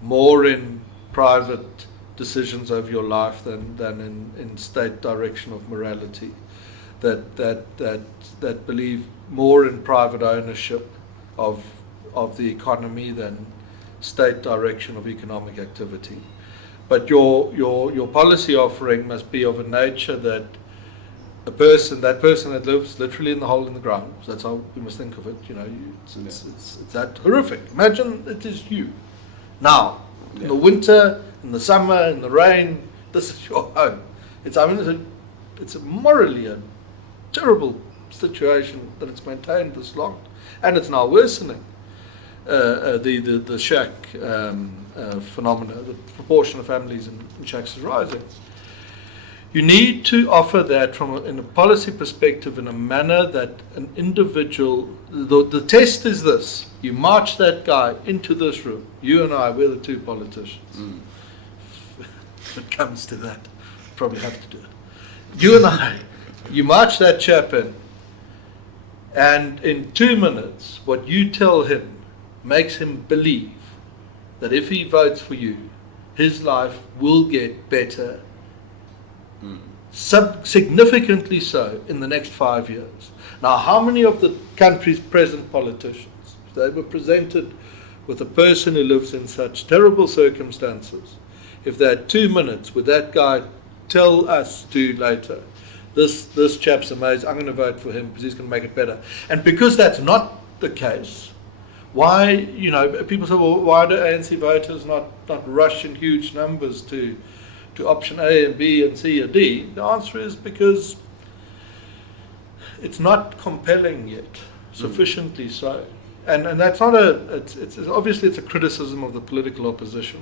more in private decisions over your life than in state direction of morality, that believe more in private ownership of the economy than state direction of economic activity. But your policy offering must be of a nature that that person that lives literally in the hole in the ground. So that's how we must think of it. It's that horrific. Imagine it is you now in the winter, in the summer, in the rain. This is your home. It's a morally a terrible situation that it's maintained this long, and it's now worsening. The shack phenomena, the proportion of families in shacks is rising. You need to offer that in a policy perspective in a manner that an individual, the test is this: you march that guy into this room. You and I, we're the two politicians. If it comes to that, probably have to do it. You and I, you march that chap in, and in 2 minutes, what you tell him makes him believe that if he votes for you, his life will get better, significantly so, in the next 5 years. Now, how many of the country's present politicians, if they were presented with a person who lives in such terrible circumstances, if they had 2 minutes, would that guy tell us later, this chap's amazing, I'm going to vote for him because he's going to make it better? And because that's not the case, why, people say, well, why do ANC voters not rush in huge numbers to option A and B and C or D? The answer is because it's not compelling yet, sufficiently so. And that's not it's obviously it's a criticism of the political opposition,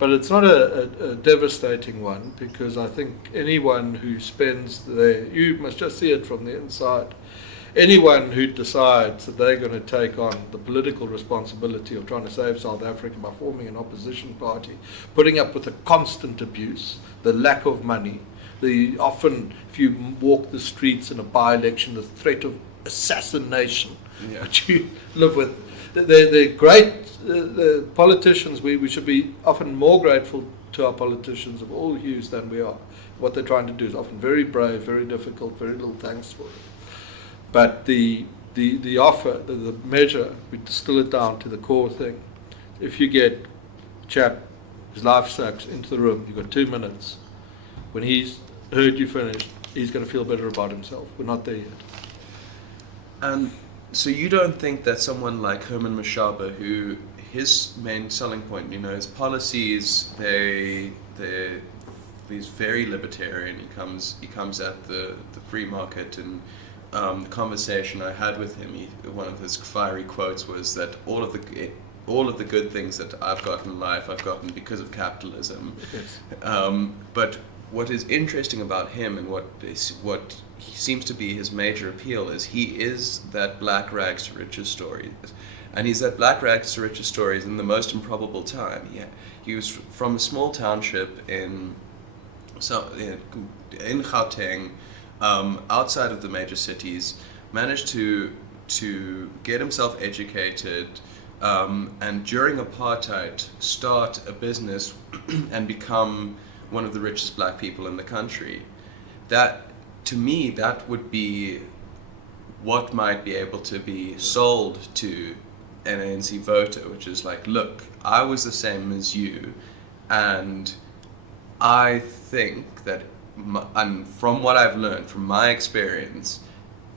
but it's not a devastating one, because I think anyone who spends you must just see it from the inside. Anyone who decides that they're going to take on the political responsibility of trying to save South Africa by forming an opposition party, putting up with the constant abuse, the lack of money, often, if you walk the streets in a by-election, the threat of assassination, which you live with. They're great the politicians. We should be often more grateful to our politicians of all hues than we are. What they're trying to do is often very brave, very difficult, very little thanks for it. But the offer, the measure, we distill it down to the core thing. If you get a chap whose life sucks into the room, you've got 2 minutes. When he's heard you finish, he's going to feel better about himself. We're not there yet. And so you don't think that someone like Herman Mashaba, who his main selling point, his policies, they're he's very libertarian. He comes at the free market, and the conversation I had with him, one of his fiery quotes was that all of the good things that I've gotten in life, I've gotten because of capitalism. Yes. But what is interesting about him, and what seems to be his major appeal, is he is that black rags to riches story. And he's that black rags to riches stories in the most improbable time. He was from a small township in Gauteng, outside of the major cities, managed to get himself educated, and during apartheid start a business and become one of the richest black people in the country. That, to me, that would be what might be able to be sold to an ANC voter, which is like, look, I was the same as you, and I think that, and from what I've learned, from my experience,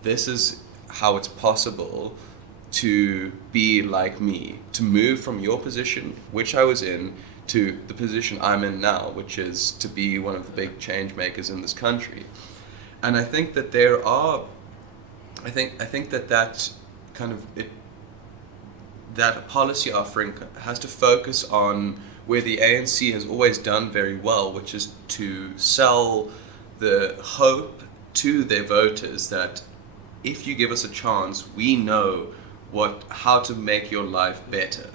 this is how it's possible to be like me, to move from your position, which I was in, to the position I'm in now, which is to be one of the big change makers in this country. And I think that I think that kind of that policy offering has to focus on where the ANC has always done very well, which is to sell the hope to their voters that if you give us a chance, we know how to make your life better.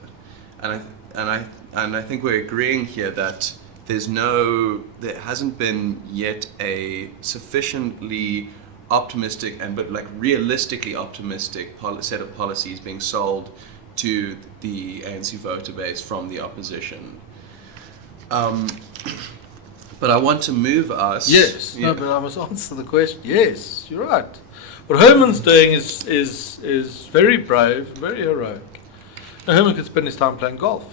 And I think we're agreeing here that there hasn't been yet a sufficiently optimistic but realistically optimistic set of policies being sold to the ANC voter base from the opposition. But I want to move us. Yes, no, but I must answer the question. Yes, you're right. What Herman's doing is very brave, very heroic. Now, Herman could spend his time playing golf.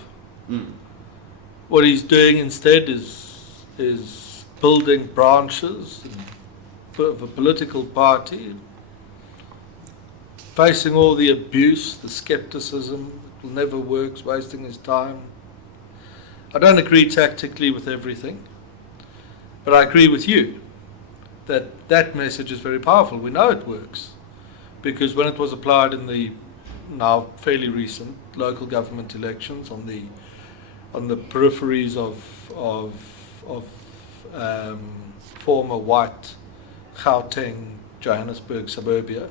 What he's doing instead is building branches of a political party, facing all the abuse, the skepticism, it will never work, wasting his time. I don't agree tactically with everything, but I agree with you that message is very powerful. We know it works, because when it was applied in the now fairly recent local government elections on the peripheries of former white Gauteng, Johannesburg suburbia.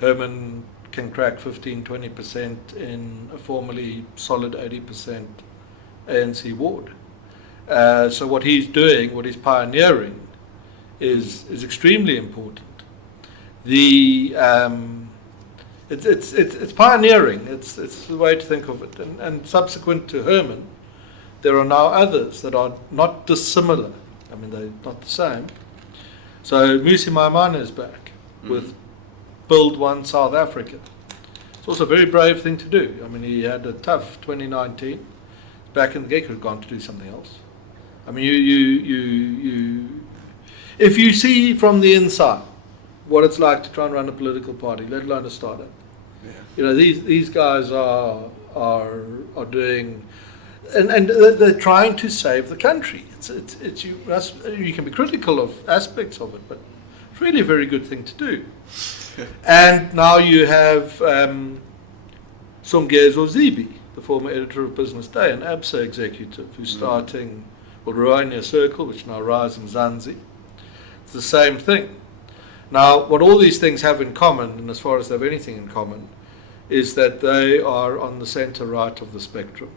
Herman can crack 15-20% in a formerly solid 80% ANC ward. So what he's doing, what he's pioneering, is extremely important. It's pioneering. It's the way to think of it. And subsequent to Herman, there are now others that are not dissimilar. I mean, they're not the same. So Musi Maimane is back with Build One South Africa. It's also a very brave thing to do. I mean, he had a tough 2019. Back in the game, could have gone to do something else. I mean, if you see from the inside what it's like to try and run a political party, let alone a startup. Yeah. You know, these guys are doing, and they're trying to save the country. You can be critical of aspects of it, but it's really a very good thing to do. And now you have Songezo Zibi, the former editor of Business Day, an ABSA executive, who's starting Ruania Circle, which now Rise in Mzansi. It's the same thing. Now, what all these things have in common, and as far as they have anything in common, is that they are on the center-right of the spectrum.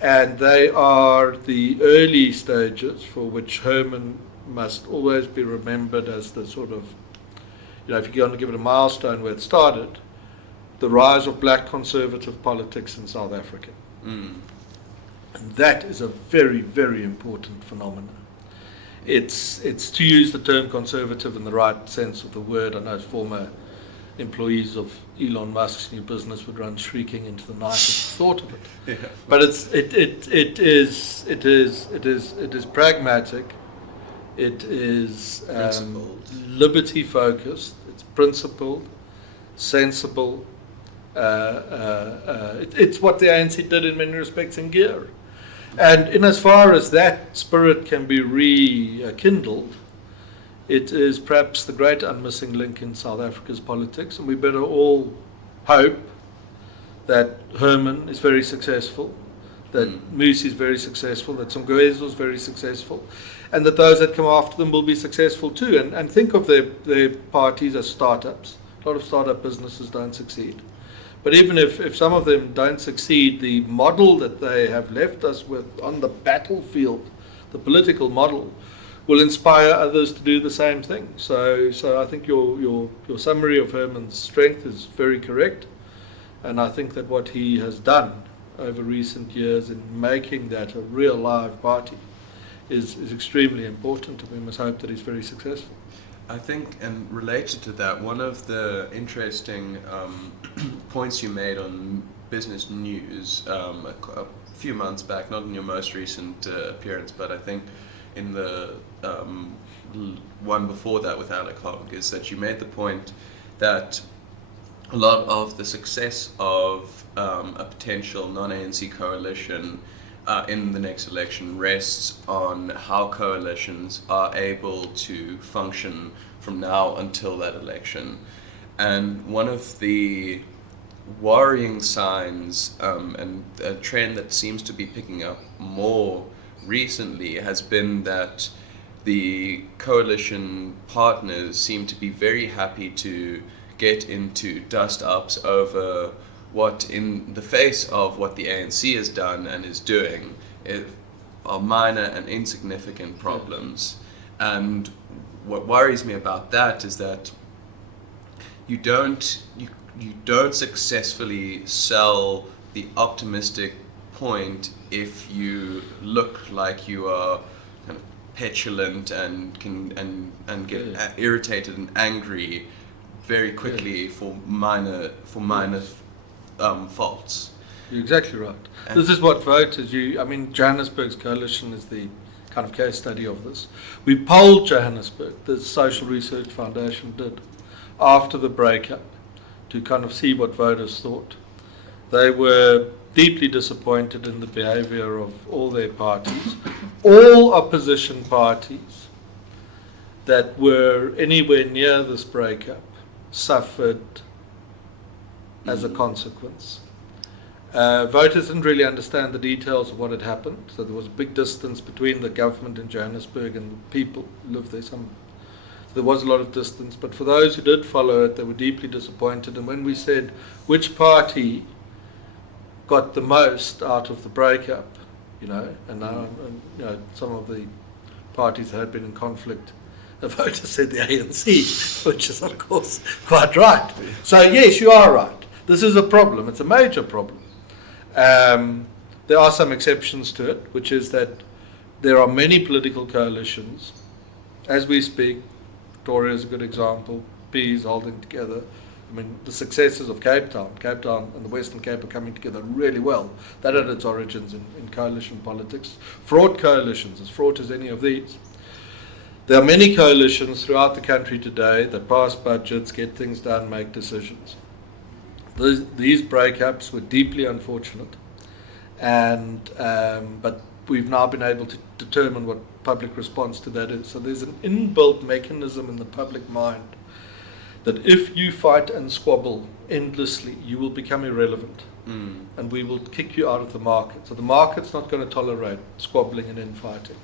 And they are the early stages for which Herman must always be remembered as the sort of, you know, if you're going to give it a milestone where it started, the rise of black conservative politics in South Africa. And that is a very, very important phenomenon. It's to use the term conservative in the right sense of the word. I know former employees of Elon Musk's new business would run shrieking into the night at the thought of it. Yeah. But it is pragmatic. It is liberty focused. It's principled, sensible. It's what the ANC did in many respects in gear. And in as far as that spirit can be rekindled, it is perhaps the great unmissing link in South Africa's politics, and we better all hope that Herman is very successful, that Musi is very successful, that Songezo is very successful, and that those that come after them will be successful too. And think of their parties as startups. A lot of startup businesses don't succeed. But even if some of them don't succeed, the model that they have left us with on the battlefield, the political model, will inspire others to do the same thing. So I think your summary of Herman's strength is very correct. And I think that what he has done over recent years in making that a real live party is extremely important, and we must hope that he's very successful. I think, and related to that, one of the interesting points you made on Business News a few months back, not in your most recent appearance, but I think in the one before that with Alec Hogg, is that you made the point that a lot of the success of a potential non-ANC coalition in the next election rests on how coalitions are able to function from now until that election. And one of the worrying signs and a trend that seems to be picking up more recently has been that the coalition partners seem to be very happy to get into dust-ups over what, in the face of what the ANC has done and is doing, are minor and insignificant problems. And what worries me about that is that you don't successfully sell the optimistic point if you look like you are kind of petulant and get irritated and angry very quickly for minor faults. You're exactly right. And this is what voters, Johannesburg's coalition is the kind of case study of this. We polled Johannesburg, the Social Research Foundation did, after the breakup to kind of see what voters thought. They were deeply disappointed in the behavior of all their parties. All opposition parties that were anywhere near this breakup suffered as a consequence. Voters didn't really understand the details of what had happened, so there was a big distance between the government in Johannesburg and the people who lived there. So there was a lot of distance, but for those who did follow it, they were deeply disappointed. And when we said which party got the most out of the breakup, and now some of the parties that had been in conflict, the voters said the ANC, which is of course quite right. So yes, you are right. This is a problem. It's a major problem. There are some exceptions to it, which is that there are many political coalitions. As we speak, Victoria is a good example. P is holding together. I mean, the successes of Cape Town and the Western Cape are coming together really well. That had its origins in coalition politics. Fraught coalitions, as fraught as any of these. There are many coalitions throughout the country today that pass budgets, get things done, make decisions. These breakups were deeply unfortunate, but we've now been able to determine what public response to that is. So there's an inbuilt mechanism in the public mind that if you fight and squabble endlessly, you will become irrelevant, and we will kick you out of the market. So the market's not going to tolerate squabbling and infighting.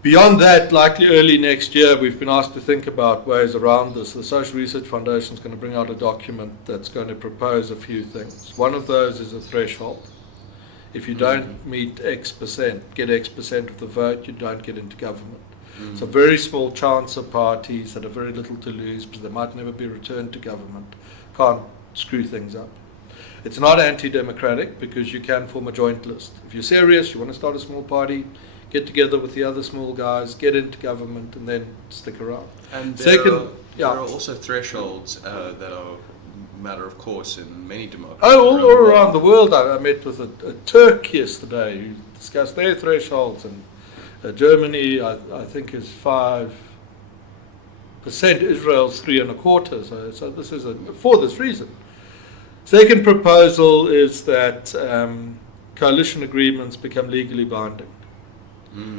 Beyond that, likely early next year, we've been asked to think about ways around this. The Social Research Foundation is going to bring out a document that's going to propose a few things. One of those is a threshold. If you don't meet X percent, get X percent of the vote, you don't get into government. So very small chance of parties that have very little to lose because they might never be returned to government can't screw things up. It's not anti-democratic because you can form a joint list. If you're serious, you want to start a small party, get together with the other small guys, get into government, and then stick around. And there are also thresholds that are a matter of course in many democracies. All around the world. I met with a Turk yesterday who discussed their thresholds, and Germany, I think, is 5%. Israel's 3.25%. So this is for this reason. Second proposal is that coalition agreements become legally binding.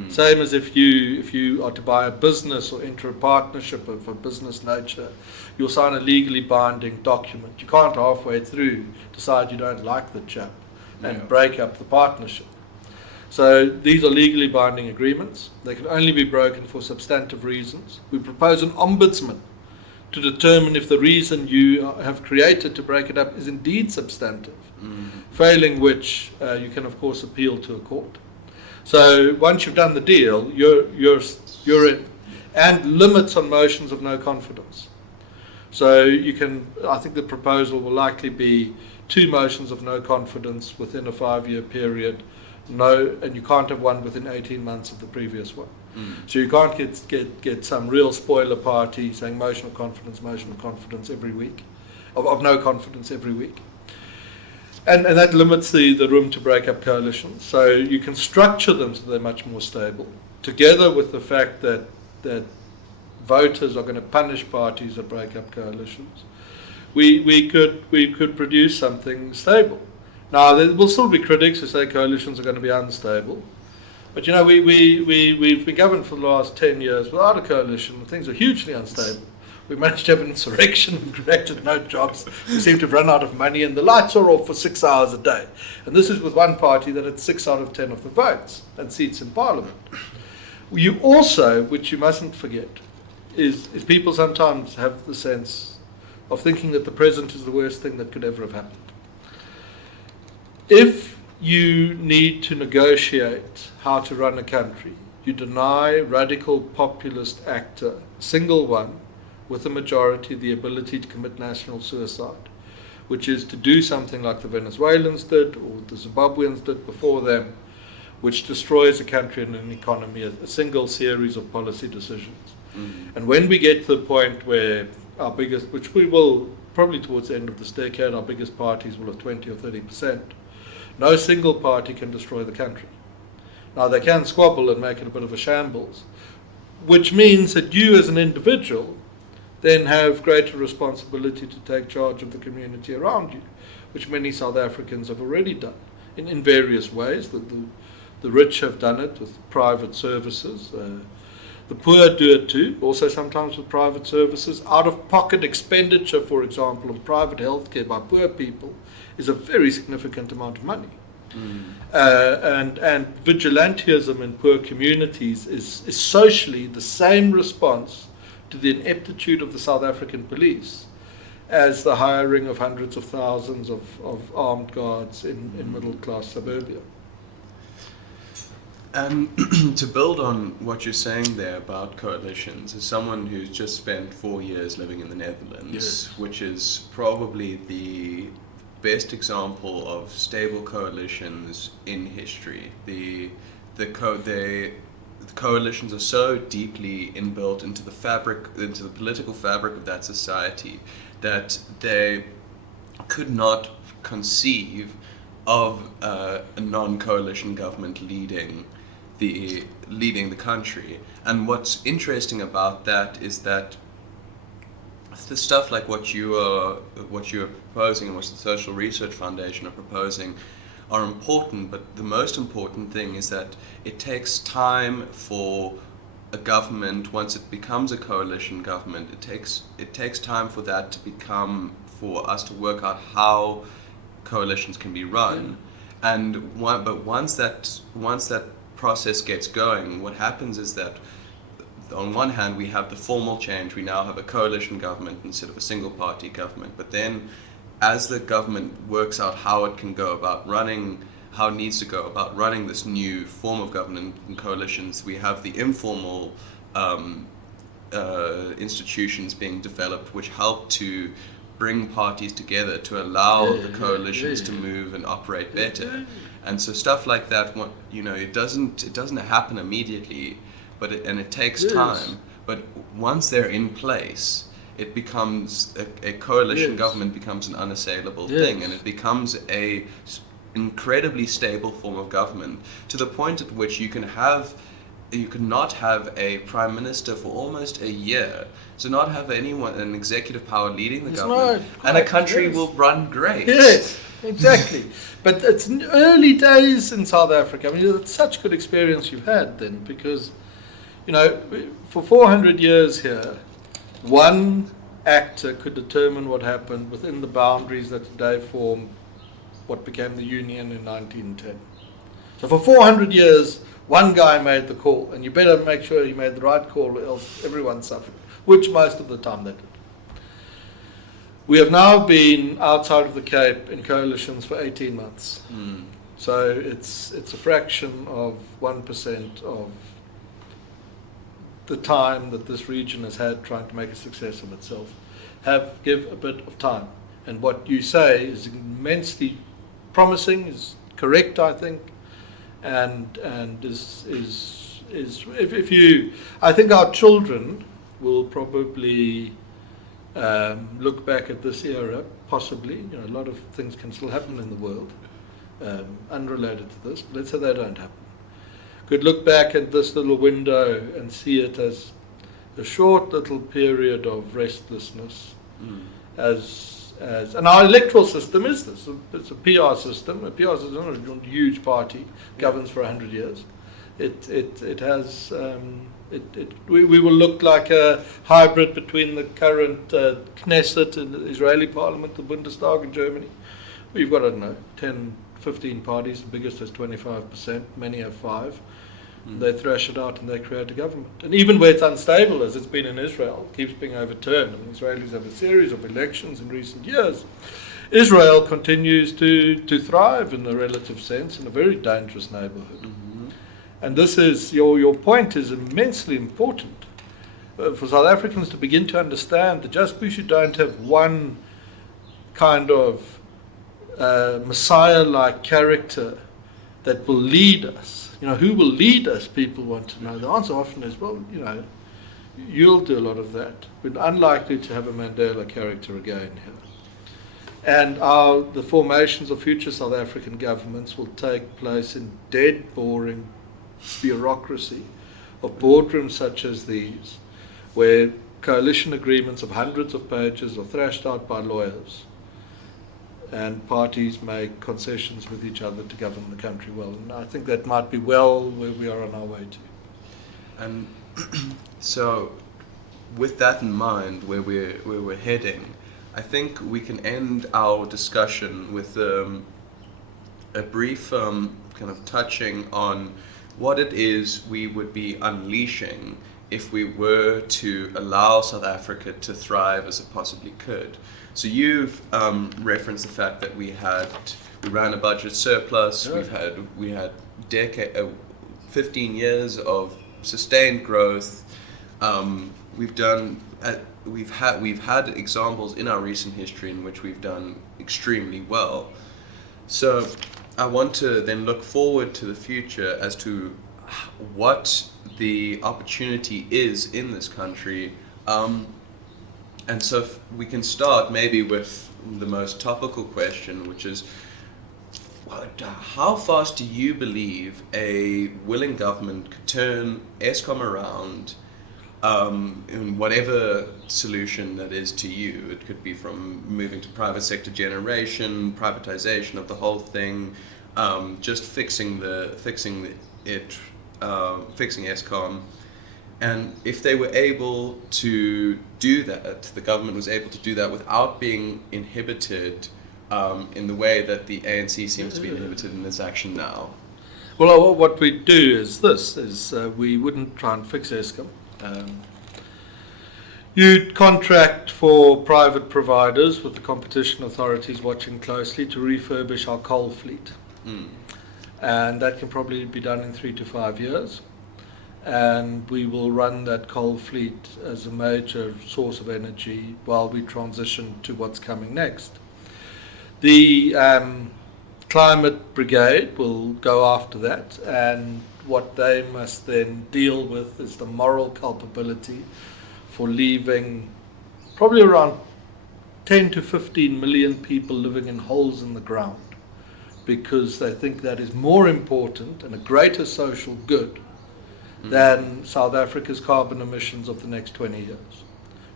Same as if you are to buy a business or enter a partnership of a business nature, you'll sign a legally binding document. You can't halfway through decide you don't like the chap and break up the partnership. So these are legally binding agreements. They can only be broken for substantive reasons. We propose an ombudsman to determine if the reason you have created to break it up is indeed substantive, failing which you can of course appeal to a court. So once you've done the deal, you're in. And limits on motions of no confidence. So you can, I think the proposal will likely be 2 motions of no confidence within a 5-year period. And you can't have one within 18 months of the previous one. So you can't get some real spoiler party saying motion of confidence every week, of no confidence every week. And that limits the room to break up coalitions. So you can structure them so they're much more stable, together with the fact that voters are going to punish parties that break up coalitions. We could produce something stable. Now, there will still be critics who say coalitions are going to be unstable. But, we've been governed for the last 10 years without a coalition. Things are hugely unstable. We managed to have an insurrection, we created no jobs, we seem to have run out of money, and the lights are off for 6 hours a day. And this is with one party that had 6 out of 10 of the votes and seats in Parliament. You also, which you mustn't forget, is people sometimes have the sense of thinking that the present is the worst thing that could ever have happened. If you need to negotiate how to run a country, you deny radical populist actor, single one, with a majority, the ability to commit national suicide, which is to do something like the Venezuelans did or the Zimbabweans did before them, which destroys a country and an economy, a single series of policy decisions. And when we get to the point where our biggest, which we will probably towards the end of this decade, our biggest parties will have 20 or 30%, no single party can destroy the country. Now they can squabble and make it a bit of a shambles, which means that you as an individual then have greater responsibility to take charge of the community around you, which many South Africans have already done in various ways. The rich have done it with private services. The poor do it too, also sometimes with private services. Out-of-pocket expenditure, for example, on private healthcare by poor people is a very significant amount of money. And vigilantism in poor communities is socially the same response to the ineptitude of the South African police as the hiring of hundreds of thousands of armed guards in middle-class suburbia. And to build on what you're saying there about coalitions, as someone who's just spent 4 years living in the Netherlands, Yes. which is probably the best example of stable coalitions in history. The coalitions are so deeply inbuilt into the political fabric of that society that they could not conceive of a non-coalition government leading the country. And what's interesting about that is that the stuff like what you're proposing and what the Social Research Foundation are proposing are important, but the most important thing is that it takes time for a government, once it becomes a coalition government, it takes time for that to become, for us to work out how coalitions can be run. But once that process gets going, what happens is that on one hand we have the formal change, we now have a coalition government instead of a single party government, but then as the government works out how it can go about running, how it needs to go about running this new form of government and coalitions, we have the informal institutions being developed which help to bring parties together to allow the coalitions to move and operate better. And so stuff like that, it doesn't happen immediately, but it takes time. But once they're in place, it becomes a coalition government becomes an unassailable thing, and it becomes a incredibly stable form of government, to the point at which you could not have a prime minister for almost a year, so not have an executive power leading the government, and a country will run great. Yes, exactly. But it's early days in South Africa. I mean, it's such good experience you've had then, because, for 400 years here, one actor could determine what happened within the boundaries that today form what became the Union in 1910. So for 400 years, one guy made the call, and you better make sure he made the right call, or else everyone suffered, which most of the time they did. We have now been outside of the Cape in coalitions for 18 months. So it's a fraction of 1% of the time that this region has had trying to make a success of itself. Give a bit of time. And what you say is immensely promising, is correct, I think, and is if you, I think our children will probably look back at this era, possibly. A lot of things can still happen in the world, unrelated to this, but let's say they don't happen. Could look back at this little window and see it as a short little period of restlessness, and our electoral system is this. It's a PR system. A PR system is a huge party, governs for 100 years. It has. We will look like a hybrid between the current Knesset in the Israeli parliament, the Bundestag in Germany. We've got, 10, 15 parties. The biggest has 25%. Many have 5. They thrash it out and they create a government. And even where it's unstable, as it's been in Israel, keeps being overturned. I mean, Israelis have a series of elections in recent years. Israel continues to thrive in a relative sense in a very dangerous neighborhood. And this is, your point is immensely important for South Africans to begin to understand that just because you don't have one kind of Messiah-like character that will lead us. Who will lead us, people want to know. The answer often is, well, you'll do a lot of that. We're unlikely to have a Mandela character again here. And the formations of future South African governments will take place in dead, boring bureaucracy of boardrooms such as these, where coalition agreements of hundreds of pages are thrashed out by lawyers, and parties make concessions with each other to govern the country well. And I think that might be well where we are on our way to. And so, with that in mind, where we're heading, I think we can end our discussion with a brief kind of touching on what it is we would be unleashing if we were to allow South Africa to thrive as it possibly could. So you've referenced the fact that we ran a budget surplus. Yeah. We had 15 years of sustained growth. We've had examples in our recent history in which we've done extremely well. So I want to then look forward to the future as to what the opportunity is in this country. And so if we can start maybe with the most topical question, which is, how fast do you believe a willing government could turn Eskom around in whatever solution that is to you? It could be from moving to private sector generation, privatization of the whole thing, just fixing Eskom. And if they were able to do that, the government was able to do that without being inhibited in the way that the ANC seems to be inhibited in its action now. Well, what we do is we wouldn't try and fix Eskom. You'd contract for private providers with the competition authorities watching closely to refurbish our coal fleet. And that can probably be done in 3 to 5 years. And we will run that coal fleet as a major source of energy while we transition to what's coming next. The Climate Brigade will go after that, and what they must then deal with is the moral culpability for leaving probably around 10 to 15 million people living in holes in the ground, because they think that is more important and a greater social good than South Africa's carbon emissions of the next 20 years.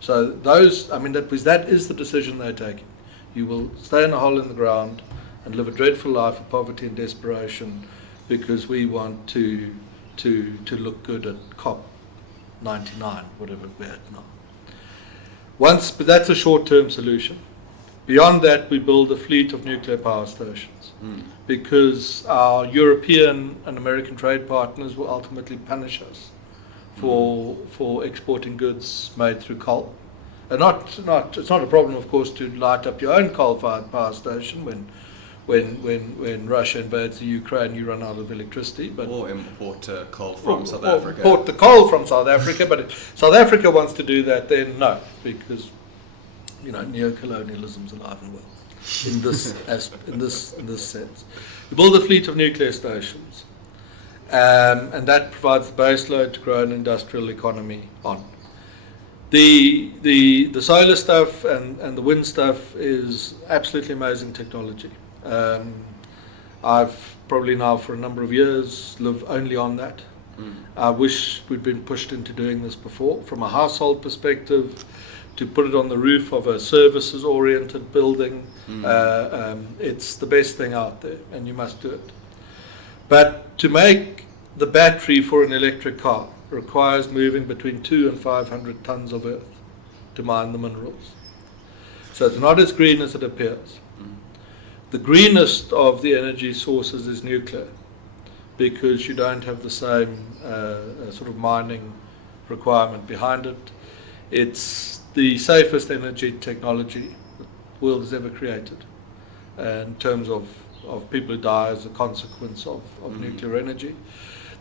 So that is the decision they're taking. You will stay in a hole in the ground and live a dreadful life of poverty and desperation because we want to look good at COP99, whatever we're at now. But that's a short-term solution. Beyond that, we build a fleet of nuclear power stations because our European and American trade partners will ultimately punish us for exporting goods made through coal. And it's not a problem, of course, to light up your own coal-fired power station when Russia invades the Ukraine, you run out of electricity. Or import coal from South Africa. Import the coal from South Africa, but if South Africa wants to do that, then no, because neocolonialism's alive and well in this sense. We build a fleet of nuclear stations, and that provides the base load to grow an industrial economy on. The solar stuff and the wind stuff is absolutely amazing technology. I've probably now for a number of years lived only on that. I wish we'd been pushed into doing this before. From a household perspective, to put it on the roof of a services-oriented building, it's the best thing out there, and you must do it. But to make the battery for an electric car requires moving between 200 and 500 tons of earth to mine the minerals. So it's not as green as it appears. The greenest of the energy sources is nuclear, because you don't have the same sort of mining requirement behind it. It's the safest energy technology the world has ever created in terms of people who die as a consequence of nuclear energy.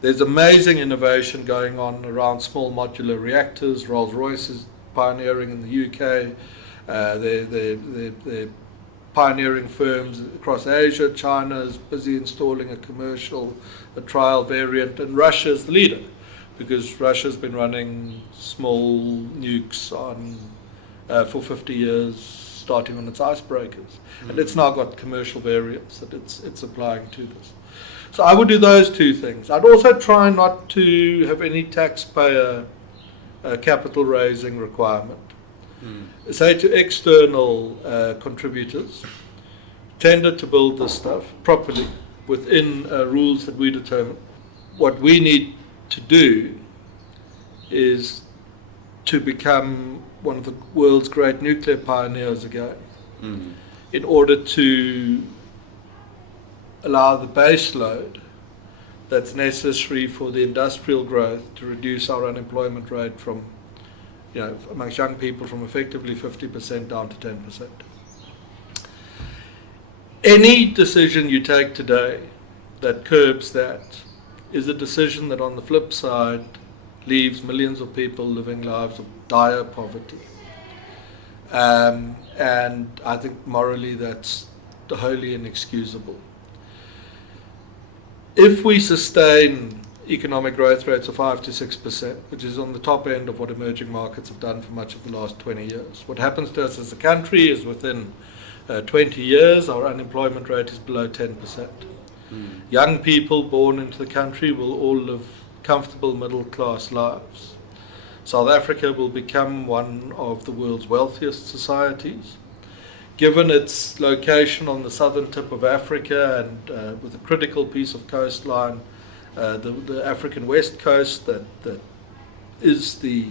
There's amazing innovation going on around small modular reactors. Rolls-Royce is pioneering in the UK. They're pioneering firms across Asia. China is busy installing a trial variant, and Russia is the leader, because Russia's been running small nukes for 50 years, starting on its icebreakers. And it's now got commercial variants that it's applying to this. So I would do those two things. I'd also try not to have any taxpayer capital raising requirement. Say to external contributors, tender to build this stuff properly within rules that we determine. What we need to do is to become one of the world's great nuclear pioneers again, in order to allow the base load that's necessary for the industrial growth to reduce our unemployment rate from, amongst young people from effectively 50% down to 10%. Any decision you take today that curbs that is a decision that on the flip side leaves millions of people living lives of dire poverty. And I think morally that's wholly inexcusable. If we sustain economic growth rates of 5 to 6%, which is on the top end of what emerging markets have done for much of the last 20 years, what happens to us as a country is within 20 years our unemployment rate is below 10%. Young people born into the country will all live comfortable middle-class lives. South Africa will become one of the world's wealthiest societies. Given its location on the southern tip of Africa and with a critical piece of coastline, the African west coast that is the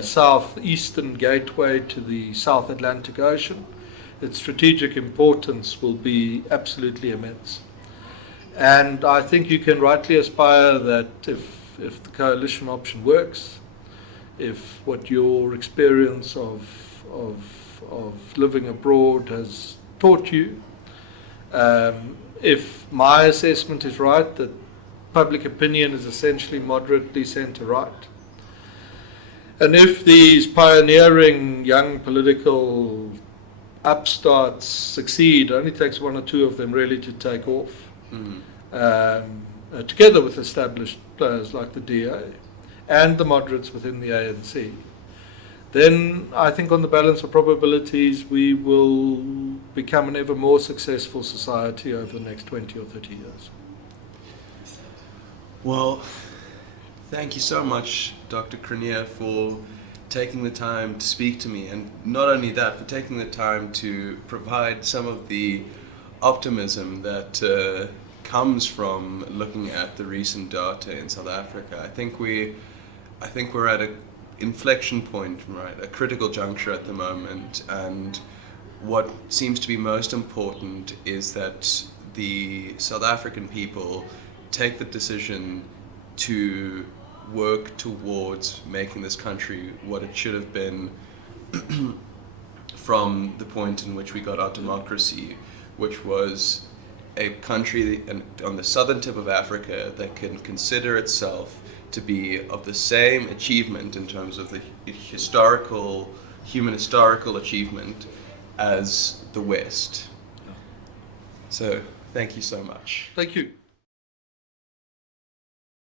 southeastern gateway to the South Atlantic Ocean, its strategic importance will be absolutely immense. And I think you can rightly aspire that if the coalition option works, if what your experience of living abroad has taught you, if my assessment is right, that public opinion is essentially moderately centre-right, and if these pioneering young political upstarts succeed, it only takes one or two of them really to take off, together with established players like the DA and the moderates within the ANC, then I think on the balance of probabilities we will become an ever more successful society over the next 20 or 30 years. Well, thank you so much, Dr. Cronje, for taking the time to speak to me, and not only that, for taking the time to provide some of the optimism that comes from looking at the recent data in South Africa. I think we're at an inflection point, right, a critical juncture at the moment, and what seems to be most important is that the South African people take the decision to work towards making this country what it should have been from the point in which we got our democracy, which was a country on the southern tip of Africa that can consider itself to be of the same achievement in terms of the human historical achievement as the West. So, thank you so much. Thank you.